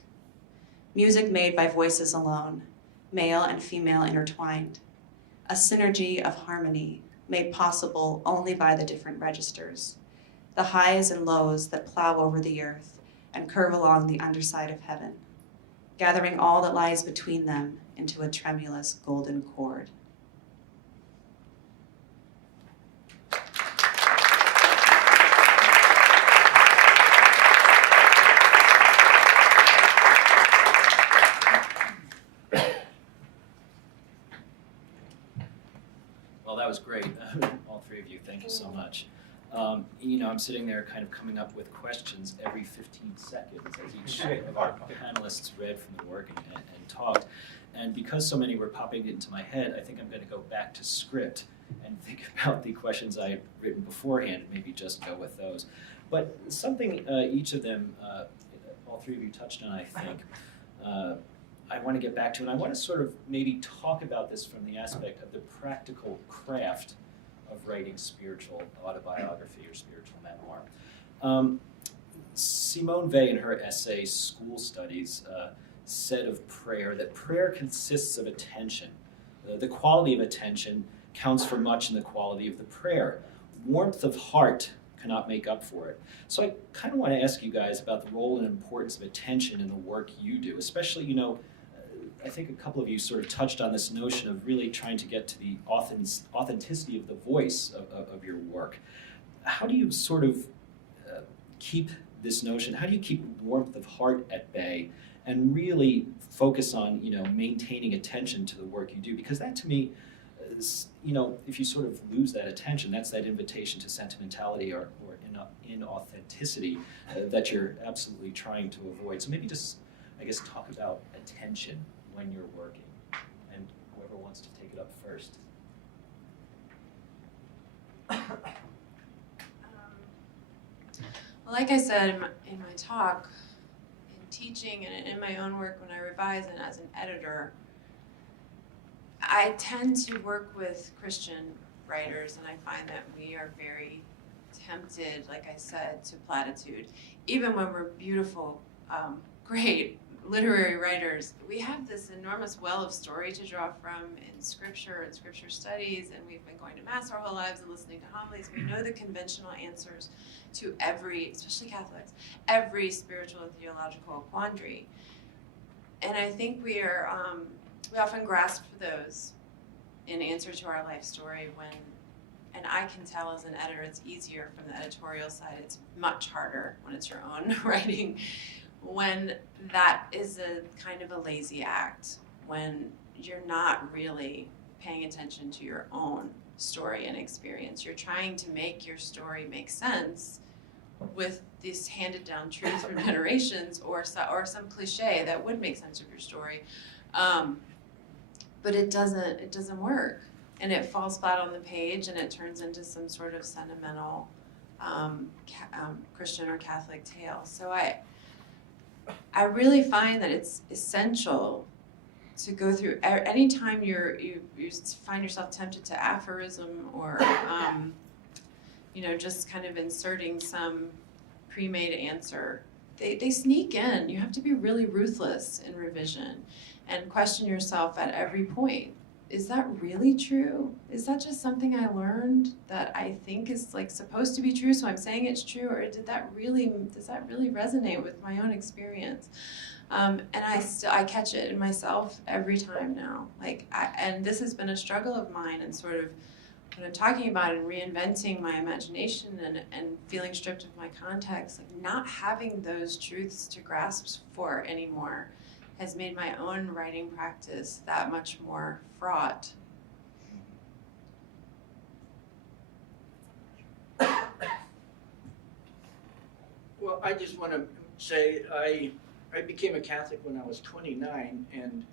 Music made by voices alone, male and female intertwined. A synergy of harmony made possible only by the different registers. The highs and lows that plow over the earth and curve along the underside of heaven, gathering all that lies between them into a tremulous golden chord. Well, that was great. All three of you, thank you so much. I'm sitting there kind of coming up with questions every 15 seconds as each of our panelists read from the work and talked. And because so many were popping into my head, I think I'm going to go back to script and think about the questions I had written beforehand and maybe just go with those. But something each of them, all three of you touched on, I think, I want to get back to, and I want to sort of maybe talk about this from the aspect of the practical craft of writing spiritual autobiography or spiritual memoir. Simone Weil, in her essay, School Studies, said of prayer that prayer consists of attention. The quality of attention counts for much in the quality of the prayer. Warmth of heart cannot make up for it. So I kind of want to ask you guys about the role and importance of attention in the work you do, especially, I think a couple of you sort of touched on this notion of really trying to get to the authenticity of the voice of your work. How do you sort of keep this notion, how do you keep warmth of heart at bay and really focus on, maintaining attention to the work you do? Because that to me is, if you sort of lose that attention, that's that invitation to sentimentality or inauthenticity that you're absolutely trying to avoid. So maybe just, I guess, talk about attention when you're working, and whoever wants to take it up first. Well, like I said in my talk, in teaching and in my own work when I revise and as an editor, I tend to work with Christian writers, and I find that we are very tempted, like I said, to platitude. Even when we're beautiful, great literary writers, we have this enormous well of story to draw from in scripture and scripture studies, and we've been going to Mass our whole lives and listening to homilies. We know the conventional answers to every, especially Catholics, every spiritual and theological quandary. And I think we often grasp for those in answer to our life story when, and I can tell as an editor, it's easier from the editorial side. It's much harder when it's your own writing, when that is a kind of a lazy act, when you're not really paying attention to your own story and experience. You're trying to make your story make sense with this handed down truth from generations or some cliche that would make sense of your story. but it doesn't work, and it falls flat on the page, and it turns into some sort of sentimental Christian or Catholic tale. So I really find that it's essential to go through anytime you find yourself tempted to aphorism or just kind of inserting some pre-made answer. They sneak in. You have to be really ruthless in revision and question yourself at every point. Is that really true? Is that just something I learned that I think is like supposed to be true, so I'm saying it's true, or does that really resonate with my own experience? And I catch it in myself every time now. And this has been a struggle of mine, and sort of when I'm talking about and reinventing my imagination and feeling stripped of my context, like not having those truths to grasp for anymore has made my own writing practice that much more fraught. Well, I just want to say I became a Catholic when I was 29, and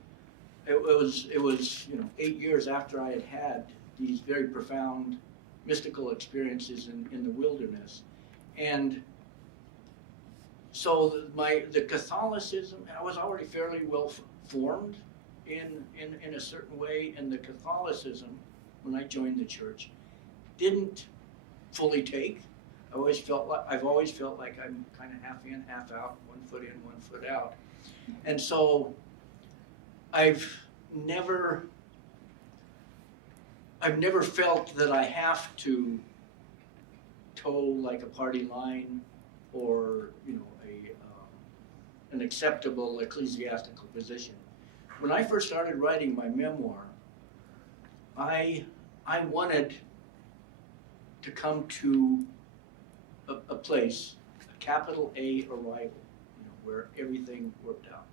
it was 8 years after I had had these very profound mystical experiences in the wilderness, and so the Catholicism, I was already fairly well formed in a certain way, and the Catholicism, when I joined the church, didn't fully take. I've always felt like I'm kind of half in, half out, 1 foot in, 1 foot out, and so I've never felt that I have to toe like a party line or an acceptable ecclesiastical position. When I first started writing my memoir, I wanted to come to a place, a capital A arrival, where everything worked out.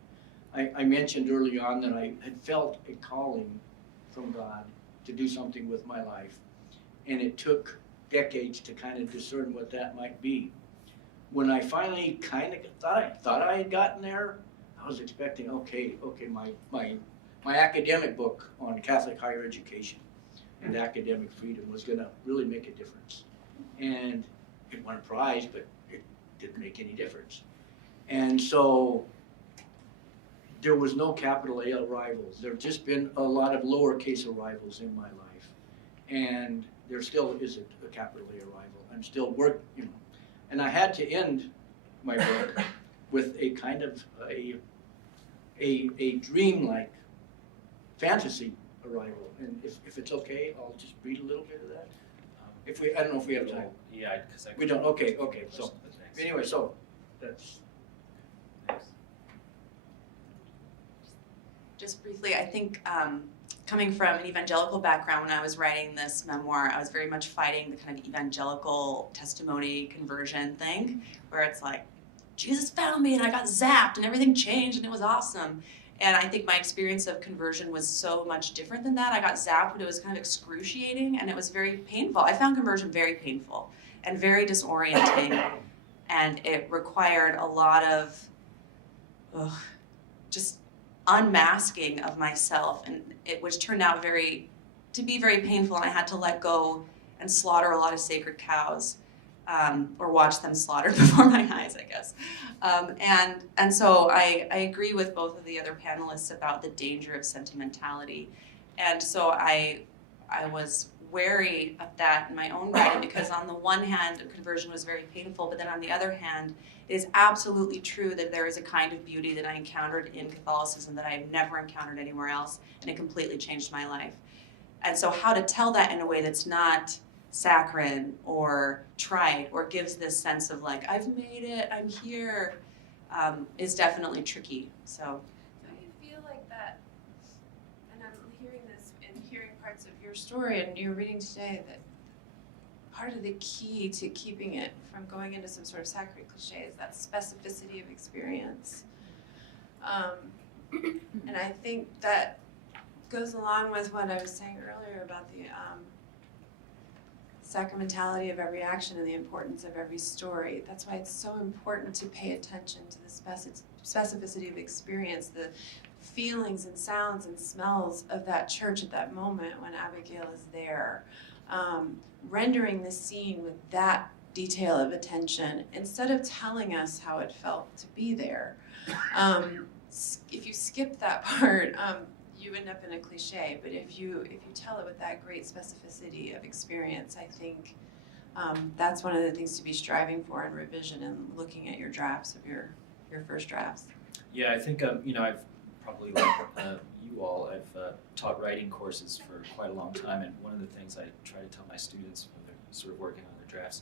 I mentioned early on that I had felt a calling from God to do something with my life, and it took decades to kind of discern what that might be. When I finally kind of thought I had gotten there, I was expecting, okay, my academic book on Catholic higher education and academic freedom was going to really make a difference. And it won a prize, but it didn't make any difference. And so there was no capital A arrivals. There have just been a lot of lowercase arrivals in my life. And there still isn't a capital A arrival. I'm still working, and I had to end my book with a kind of a dream-like fantasy arrival. And if it's okay, I'll just read a little bit of that. I don't know if we have time. Yeah, because We don't. Okay. So anyway, so that's. Just briefly, I think coming from an evangelical background, when I was writing this memoir, I was very much fighting the kind of evangelical testimony conversion thing, where it's like, Jesus found me and I got zapped and everything changed and it was awesome. And I think my experience of conversion was so much different than that. I got zapped, but it was kind of excruciating and it was very painful. I found conversion very painful and very disorienting, and it required a lot of just unmasking of myself, and which turned out to be very painful, and I had to let go and slaughter a lot of sacred cows, or watch them slaughtered before my eyes, I guess. And so I agree with both of the other panelists about the danger of sentimentality, and so I was wary of that in my own writing, because on the one hand, conversion was very painful, but then on the other hand, it is absolutely true that there is a kind of beauty that I encountered in Catholicism that I've never encountered anywhere else, and it completely changed my life. And so how to tell that in a way that's not saccharine or trite or gives this sense of like, I've made it, I'm here, is definitely tricky. So Don't you feel like that, and I'm hearing this and hearing parts of your story and you're reading today, that part of the key to keeping it from going into some sort of saccharine cliche is that specificity of experience. And I think that goes along with what I was saying earlier about the sacramentality of every action and the importance of every story. That's why it's so important to pay attention to the specificity of experience, the feelings and sounds and smells of that church at that moment when Abigail is there, rendering the scene with that detail of attention instead of telling us how it felt to be there. If you skip that part, you end up in a cliche, but if you tell it with that great specificity of experience, I think that's one of the things to be striving for in revision and looking at your drafts of your first drafts. Yeah, I think, I've probably like you all, I've taught writing courses for quite a long time, and one of the things I try to tell my students when they're sort of working on their drafts,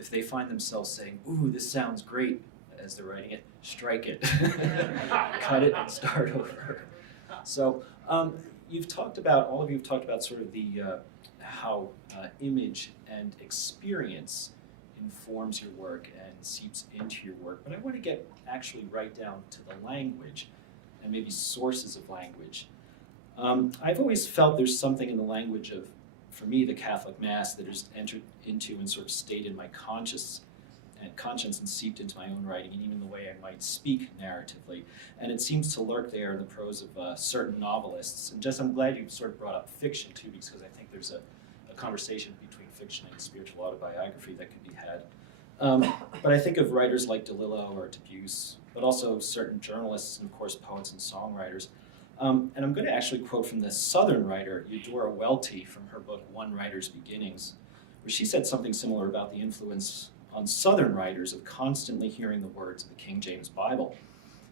if they find themselves saying, ooh, this sounds great, as they're writing it, strike it. Cut it and start over. So all of you have talked about sort of the how image and experience informs your work and seeps into your work, but I want to get actually right down to the language and maybe sources of language. I've always felt there's something in the language of, for me, the Catholic Mass that has entered into and sort of stayed in my conscience and seeped into my own writing, and even the way I might speak narratively. And it seems to lurk there in the prose of certain novelists. And Jess, I'm glad you sort of brought up fiction too, because I think there's a conversation between fiction and spiritual autobiography that can be had. But I think of writers like DeLillo or Debussy, but also certain journalists and of course poets and songwriters. And I'm going to actually quote from the Southern writer Eudora Welty from her book One Writer's Beginnings, where she said something similar about the influence on Southern writers of constantly hearing the words of the King James Bible.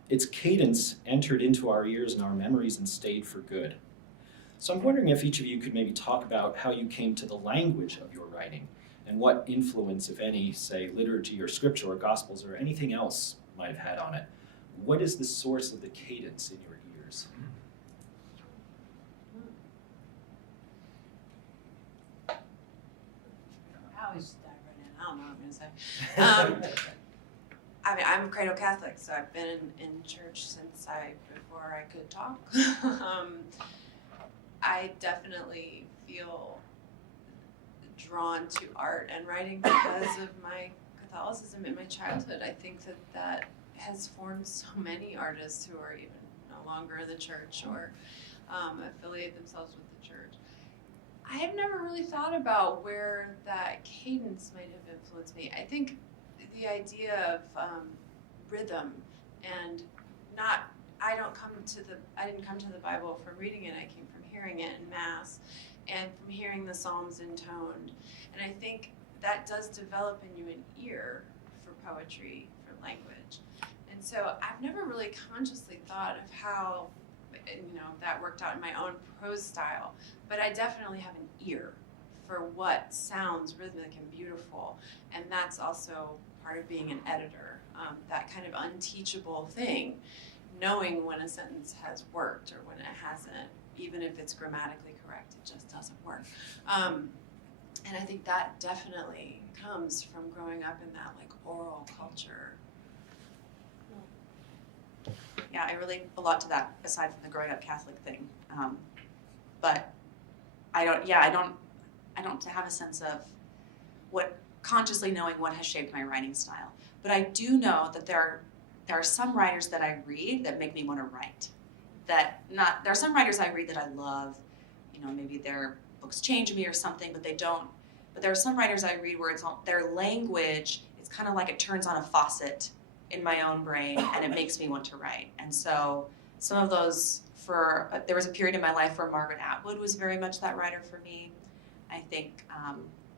Its cadence entered into our ears and our memories and stayed for good. So I'm wondering if each of you could maybe talk about how you came to the language of your writing and what influence, if any, say liturgy or scripture or gospels or anything else might have had on it. What is the source of the cadence in your ears? I always just dive right in. I don't know what I'm going to say. I mean, I'm a cradle Catholic, so I've been in church since before I could talk. I definitely feel drawn to art and writing because of my Catholicism in my childhood. I think that has formed so many artists who are even no longer in the church or affiliate themselves with the church. I have never really thought about where that cadence might have influenced me. I think the idea of rhythm and I didn't come to the Bible from reading it. I came from hearing it in Mass and from hearing the Psalms intoned. And I think that does develop in you an ear for poetry, for language. And so I've never really consciously thought of how that worked out in my own prose style, but I definitely have an ear for what sounds rhythmic and beautiful, and that's also part of being an editor, that kind of unteachable thing, knowing when a sentence has worked or when it hasn't, even if it's grammatically correct, it just doesn't work. And I think that definitely comes from growing up in that oral culture. Yeah, I relate a lot to that, aside from the growing up Catholic thing. But I don't have a sense of consciously knowing what has shaped my writing style. But I do know that there are some writers that I read that make me want to write. There are some writers I read that I love, maybe their books change me or something, but they don't. But there are some writers I read where their language, it's kind of like it turns on a faucet in my own brain and it makes me want to write. And so some of those, there was a period in my life where Margaret Atwood was very much that writer for me. I think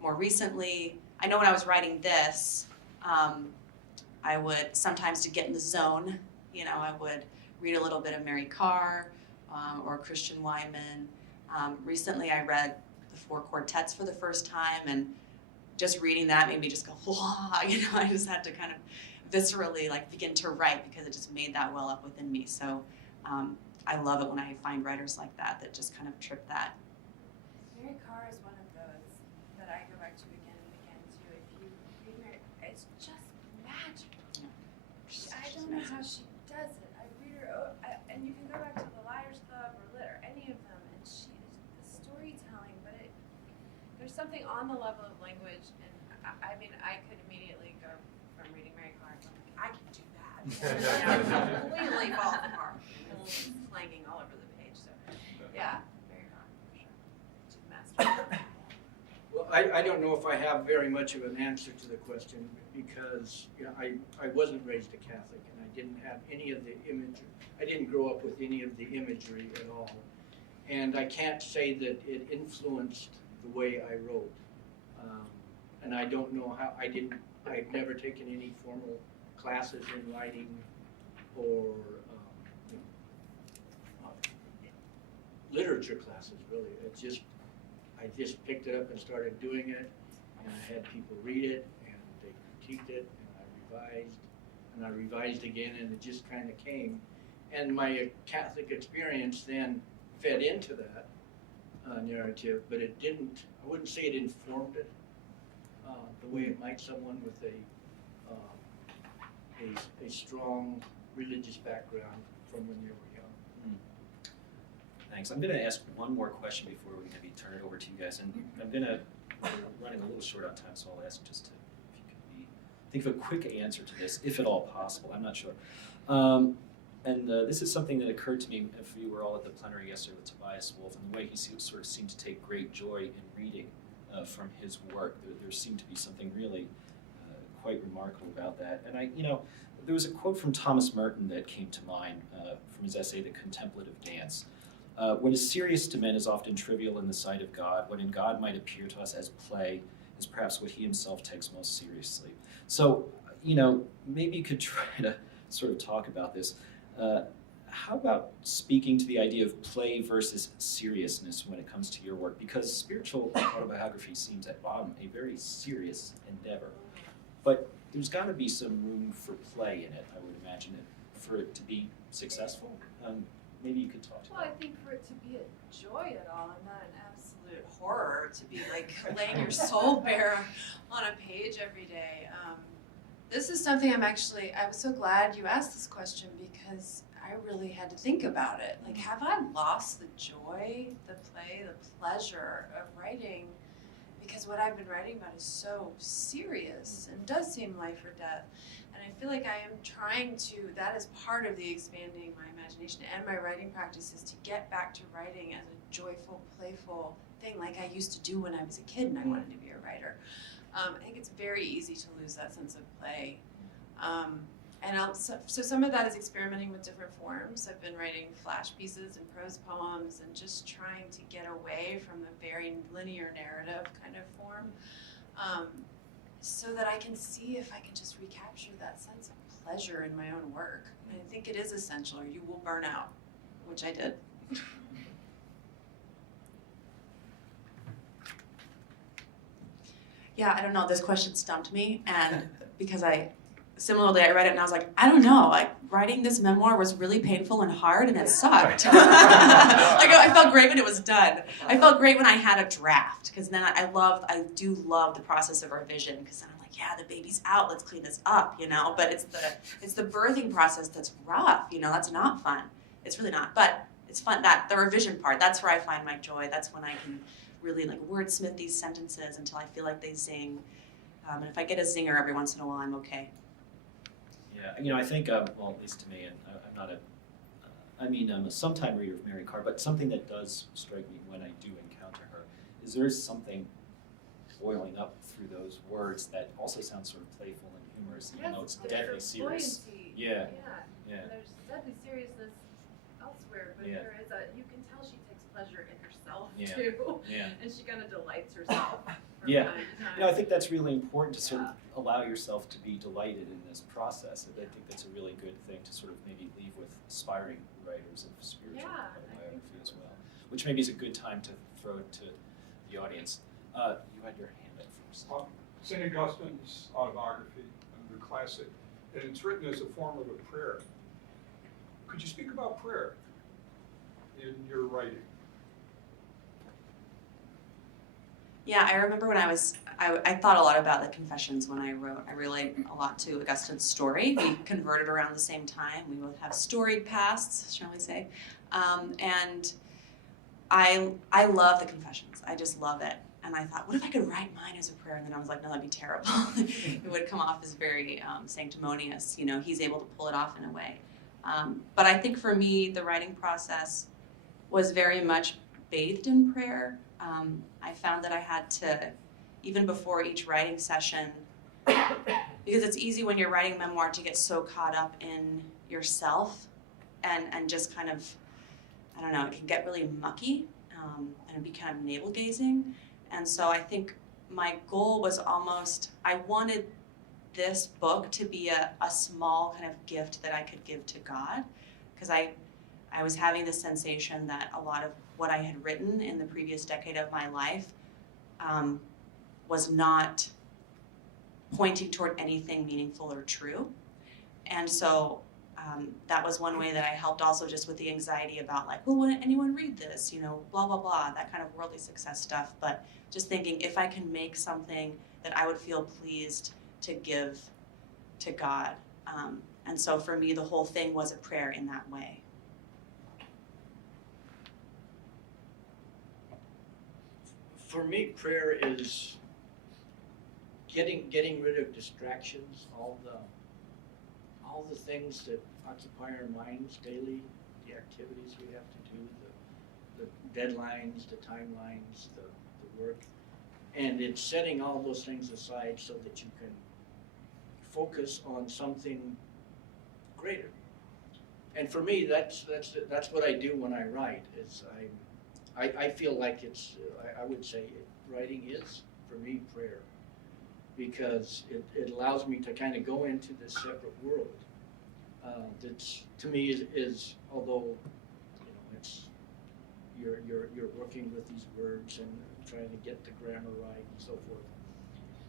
more recently, I know when I was writing this, I would sometimes, to get in the zone, I would read a little bit of Mary Carr or Christian Wyman. Recently I read the Four Quartets for the first time, and just reading that made me just go, whoa, I just had to kind of viscerally begin to write because it just made that well up within me. So I love it when I find writers like that just kind of trip that. Mary Carr is one of those that I go back to again and again too. If you read Mary, it's just magical. Yeah. I don't know how she does it. I read her, and you can go back to the Liars Club or Lit or any of them, and she is the storytelling. But there's something on the level of language, and I mean, I could immediately go from reading Mary Carr. I can do that. Completely fall apart. Slang I don't know if I have very much of an answer to the question because I wasn't raised a Catholic and I didn't have any of the imagery. I didn't grow up with any of the imagery at all. And I can't say that it influenced the way I wrote. And I don't know how, I've never taken any formal classes in writing or literature classes, really. I just picked it up and started doing it, and I had people read it, and they critiqued it, and I revised again, and it just kind of came. And my Catholic experience then fed into that narrative, but it didn't, I wouldn't say it informed it the way it might someone with a strong religious background from when they were young. Thanks. I'm going to ask one more question before we maybe turn it over to you guys, and I'm running a little short on time, so I'll ask just to, if you could think of a quick answer to this, if at all possible. I'm not sure. This is something that occurred to me if we were all at the plenary yesterday with Tobias Wolff, and the way he sort of seemed to take great joy in reading from his work. There seemed to be something really quite remarkable about that. And there was a quote from Thomas Merton that came to mind from his essay, The Contemplative Dance. What is serious to men is often trivial in the sight of God. What in God might appear to us as play is perhaps what he himself takes most seriously. So, maybe you could try to sort of talk about this. How about speaking to the idea of play versus seriousness when it comes to your work? Because spiritual autobiography seems at bottom a very serious endeavor. But there's got to be some room for play in it, I would imagine, for it to be successful. Maybe you could talk to Well, I think for it to be a joy at all and not an absolute horror, to be like laying your soul bare on a page every day. This is something I was so glad you asked this question because I really had to think about it. Like, have I lost the joy, the play, the pleasure of writing? Because what I've been writing about is so serious and does seem life or death. And I feel like I am trying to, that is part of the expanding my imagination and my writing practice, is to get back to writing as a joyful, playful thing like I used to do when I was a kid and I wanted to be a writer. I think it's very easy to lose that sense of play. So some of that is experimenting with different forms. I've been writing flash pieces and prose poems and just trying to get away from the very linear narrative kind of form, so that I can see if I can just recapture that sense of pleasure in my own work. And I think it is essential or you will burn out, which I did. Yeah, I don't know. This question stumped me, and because similarly, I read it and I was like, I don't know. Like, writing this memoir was really painful and hard, and it sucked. I felt great when it was done. I felt great when I had a draft, because then I do love the process of revision, because then I'm like, yeah, the baby's out. Let's clean this up, But it's the birthing process that's rough. That's not fun. It's really not, but it's fun. The revision part. That's where I find my joy. That's when I can really wordsmith these sentences until I feel like they zing. And if I get a zinger every once in a while, I'm okay. Yeah, I think, well, at least to me, and I'm not I'm a sometime reader of Mary Carr, but something that does strike me when I do encounter her is there is something boiling up through those words that also sounds sort of playful and humorous, even though it's deadly serious. Buoyancy. Yeah. And there's deadly seriousness elsewhere, but there is you can tell she takes pleasure in herself too. Yeah. And she kind of delights herself. Yeah. Time to time. I think that's really important to sort of allow yourself to be delighted in this process. I think that's a really good thing to sort of maybe leave with aspiring writers of spiritual autobiography as well, which maybe is a good time to throw it to the audience. You had your hand up first. St. Augustine's autobiography, the classic, and it's written as a form of a prayer. Could you speak about prayer in your writing? Yeah, I remember when I thought a lot about the Confessions when I wrote. I relate a lot to Augustine's story. We converted around the same time. We both have storied pasts, shall we say. And I love the Confessions. I just love it. And I thought, what if I could write mine as a prayer? And then I was like, no, that'd be terrible. It would come off as very sanctimonious. He's able to pull it off in a way. But I think for me, the writing process was very much bathed in prayer. I found that I had to even before each writing session, because it's easy when you're writing a memoir to get so caught up in yourself and just kind of, I don't know, it can get really mucky and be kind of navel-gazing. And so I think my goal was almost, I wanted this book to be a small kind of gift that I could give to God, because I was having the sensation that a lot of what I had written in the previous decade of my life was not pointing toward anything meaningful or true. And so that was one way that I helped, also just with the anxiety about like, well, wouldn't anyone read this? You know, blah, blah, blah, that kind of worldly success stuff. But just thinking, if I can make something that I would feel pleased to give to God. And so for me, the whole thing was a prayer in that way. For me, prayer is getting rid of distractions, all the things that occupy our minds daily, the activities we have to do, the deadlines, the timelines, the work. And it's setting all those things aside so that you can focus on something greater. And for me, that's what I do when I write. I feel like it's, I would say writing is, for me, prayer. Because it allows me to kind of go into this separate world. That's, to me, is although, you know, it's, you're working with these words and trying to get the grammar right and so forth.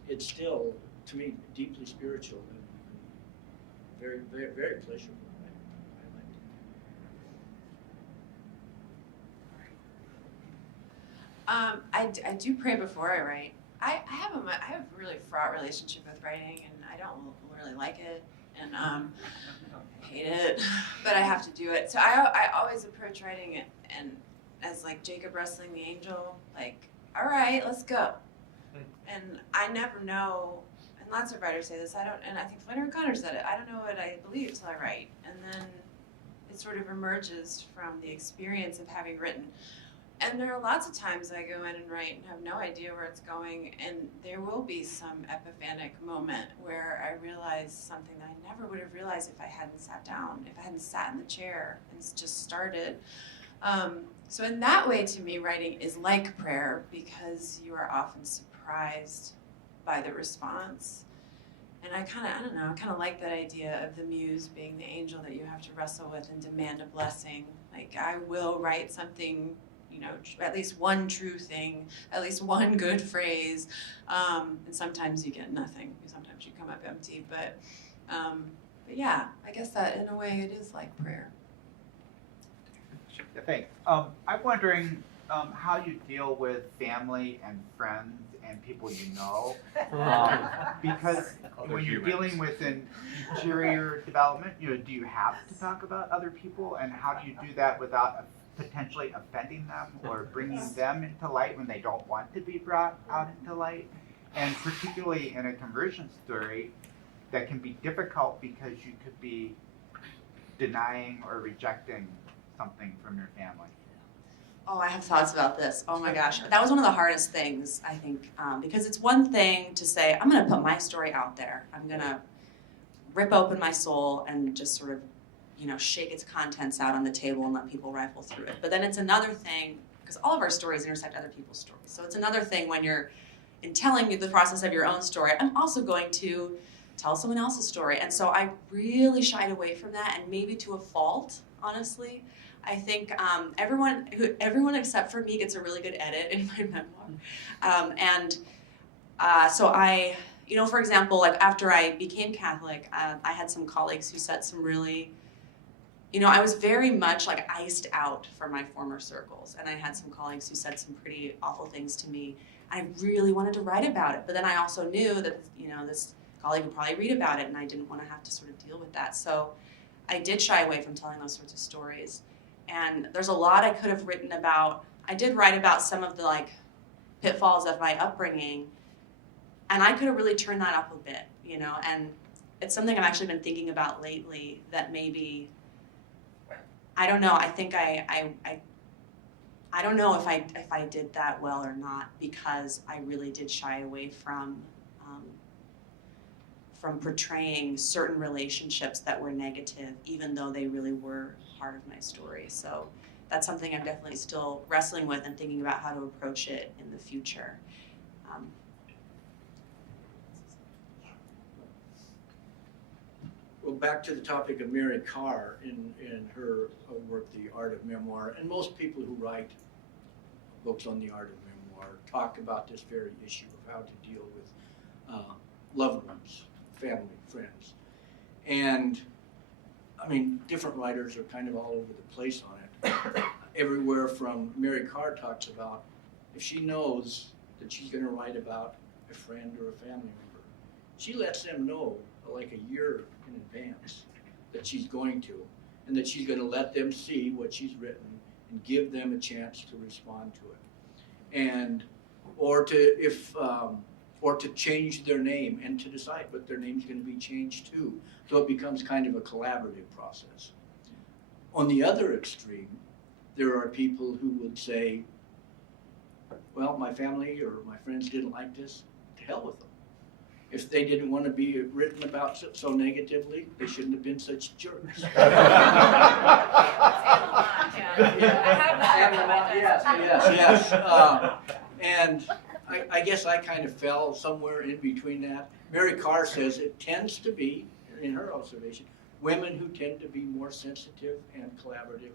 It's still, to me, deeply spiritual and very, very, very pleasurable. I do pray before I write. I have a really fraught relationship with writing, and I don't really like it, and I hate it, but I have to do it. So I always approach writing it and as like Jacob wrestling the angel, like, all right, let's go. And I never know, and lots of writers say this, and I think Flannery O'Connor said it, I don't know what I believe till I write. And then it sort of emerges from the experience of having written. And there are lots of times I go in and write and have no idea where it's going, and there will be some epiphanic moment where I realize something that I never would have realized if I hadn't sat down, if I hadn't sat in the chair and just started. So in that way, to me, writing is like prayer, because you are often surprised by the response. And I don't know, I kind of like that idea of the muse being the angel that you have to wrestle with and demand a blessing. Like, I will write something, you know, at least one true thing, at least one good phrase, and sometimes you get nothing. Sometimes you come up empty, but yeah, I guess that in a way it is like prayer. Thanks. I'm wondering how you deal with family and friends and people you know, because when you're dealing with an interior development, you know, do you have to talk about other people, and how do you do that without potentially offending them or bringing them into light when they don't want to be brought out into light? And particularly in a conversion story, that can be difficult because you could be denying or rejecting something from your family. Oh, I have thoughts about this. Oh my gosh. That was one of the hardest things, I think, because it's one thing to say, I'm going to put my story out there. I'm going to rip open my soul and just sort of, you know, shake its contents out on the table and let people rifle through it. But then it's another thing, because all of our stories intersect other people's stories. So it's another thing when you're, in telling you the process of your own story, I'm also going to tell someone else's story. And so I really shied away from that, and maybe to a fault, honestly. I think everyone except for me gets a really good edit in my memoir. So I, you know, for example, like after I became Catholic, I had some colleagues who said some really, you know, I was very much like iced out from my former circles. And I had some colleagues who said some pretty awful things to me. I really wanted to write about it. But then I also knew that, you know, this colleague would probably read about it, and I didn't want to have to sort of deal with that. So I did shy away from telling those sorts of stories. And there's a lot I could have written about. I did write about some of the like pitfalls of my upbringing, and I could have really turned that up a bit, you know, and it's something I've actually been thinking about lately, that maybe, I don't know, I think I I don't know if I did that well or not, because I really did shy away from portraying certain relationships that were negative, even though they really were part of my story. So that's something I'm definitely still wrestling with and thinking about how to approach it in the future. Well, back to the topic of Mary Carr in her work, The Art of Memoir, and most people who write books on the art of memoir talk about this very issue of how to deal with loved ones, family, friends. And I mean, different writers are kind of all over the place on it. Everywhere from Mary Carr talks about if she knows that she's going to write about a friend or a family member, she lets them know like a year in advance that she's going to, and that she's going to let them see what she's written and give them a chance to respond to it, and or to change their name and to decide what their name's going to be changed to. So it becomes kind of a collaborative process. On the other extreme, there are people who would say, well, my family or my friends didn't like this, to hell with them. If they didn't want to be written about so negatively, they shouldn't have been such jerks. Yes. And I guess I kind of fell somewhere in between that. Mary Carr says it tends to be, in her observation, women who tend to be more sensitive and collaborative.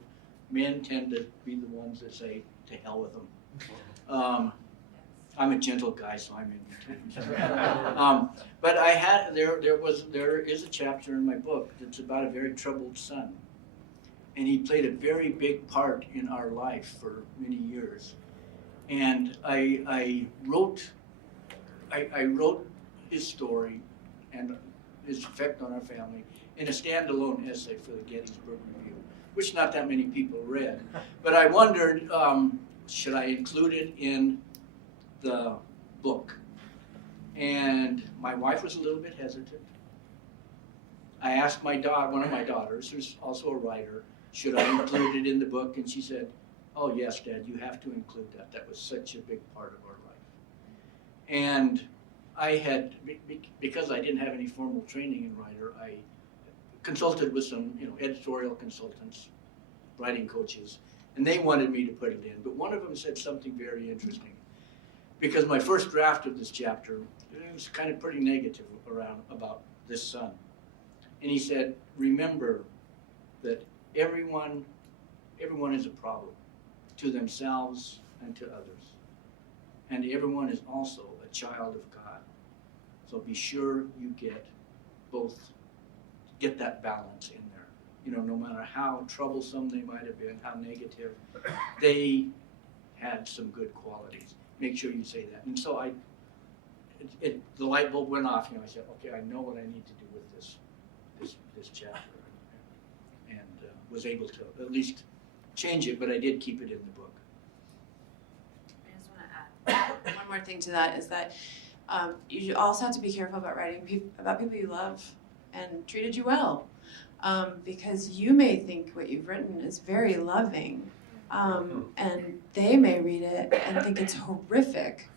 Men tend to be the ones that say, to hell with them. I'm a gentle guy, so I'm in between. But there is a chapter in my book that's about a very troubled son. And he played a very big part in our life for many years. And I wrote his story and his effect on our family in a standalone essay for the Gettysburg Review, which not that many people read. But I wondered, should I include it in the book? And my wife was a little bit hesitant. I asked one of my daughters, who's also a writer, should I include it in the book? And she said, oh yes, Dad, you have to include that. That was such a big part of our life. And I had, because I didn't have any formal training in writer, I consulted with some editorial consultants, writing coaches, and they wanted me to put it in. But one of them said something very interesting. Because my first draft of this chapter, it was kind of pretty negative about this son. And he said, remember that everyone is a problem to themselves and to others. And everyone is also a child of God. So be sure you get that balance in there. No matter how troublesome they might have been, how negative, they had some good qualities. Make sure you say that. And so the light bulb went off. I said, okay, I know what I need to do with this chapter, and was able to at least change it. But I did keep it in the book. I just want to add one more thing to that, is that you also have to be careful about writing about people you love and treated you well, because you may think what you've written is very loving, and they may read it and think it's horrific.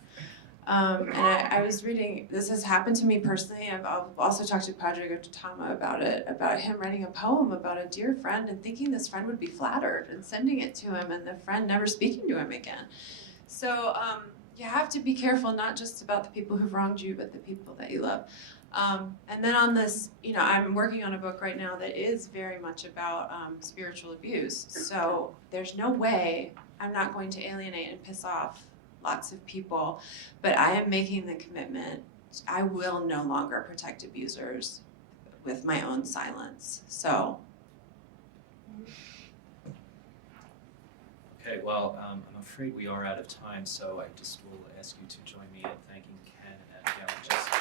And I was reading, this has happened to me personally. I've also talked to Padre Gautama about it, about him writing a poem about a dear friend and thinking this friend would be flattered and sending it to him, and the friend never speaking to him again. So you have to be careful, not just about the people who've wronged you, but the people that you love. And then on this, I'm working on a book right now that is very much about spiritual abuse. So there's no way I'm not going to alienate and piss off lots of people, but I am making the commitment. I will no longer protect abusers with my own silence. So. Okay, well, I'm afraid we are out of time, so I just will ask you to join me in thanking Ken and Abigail and Jessica.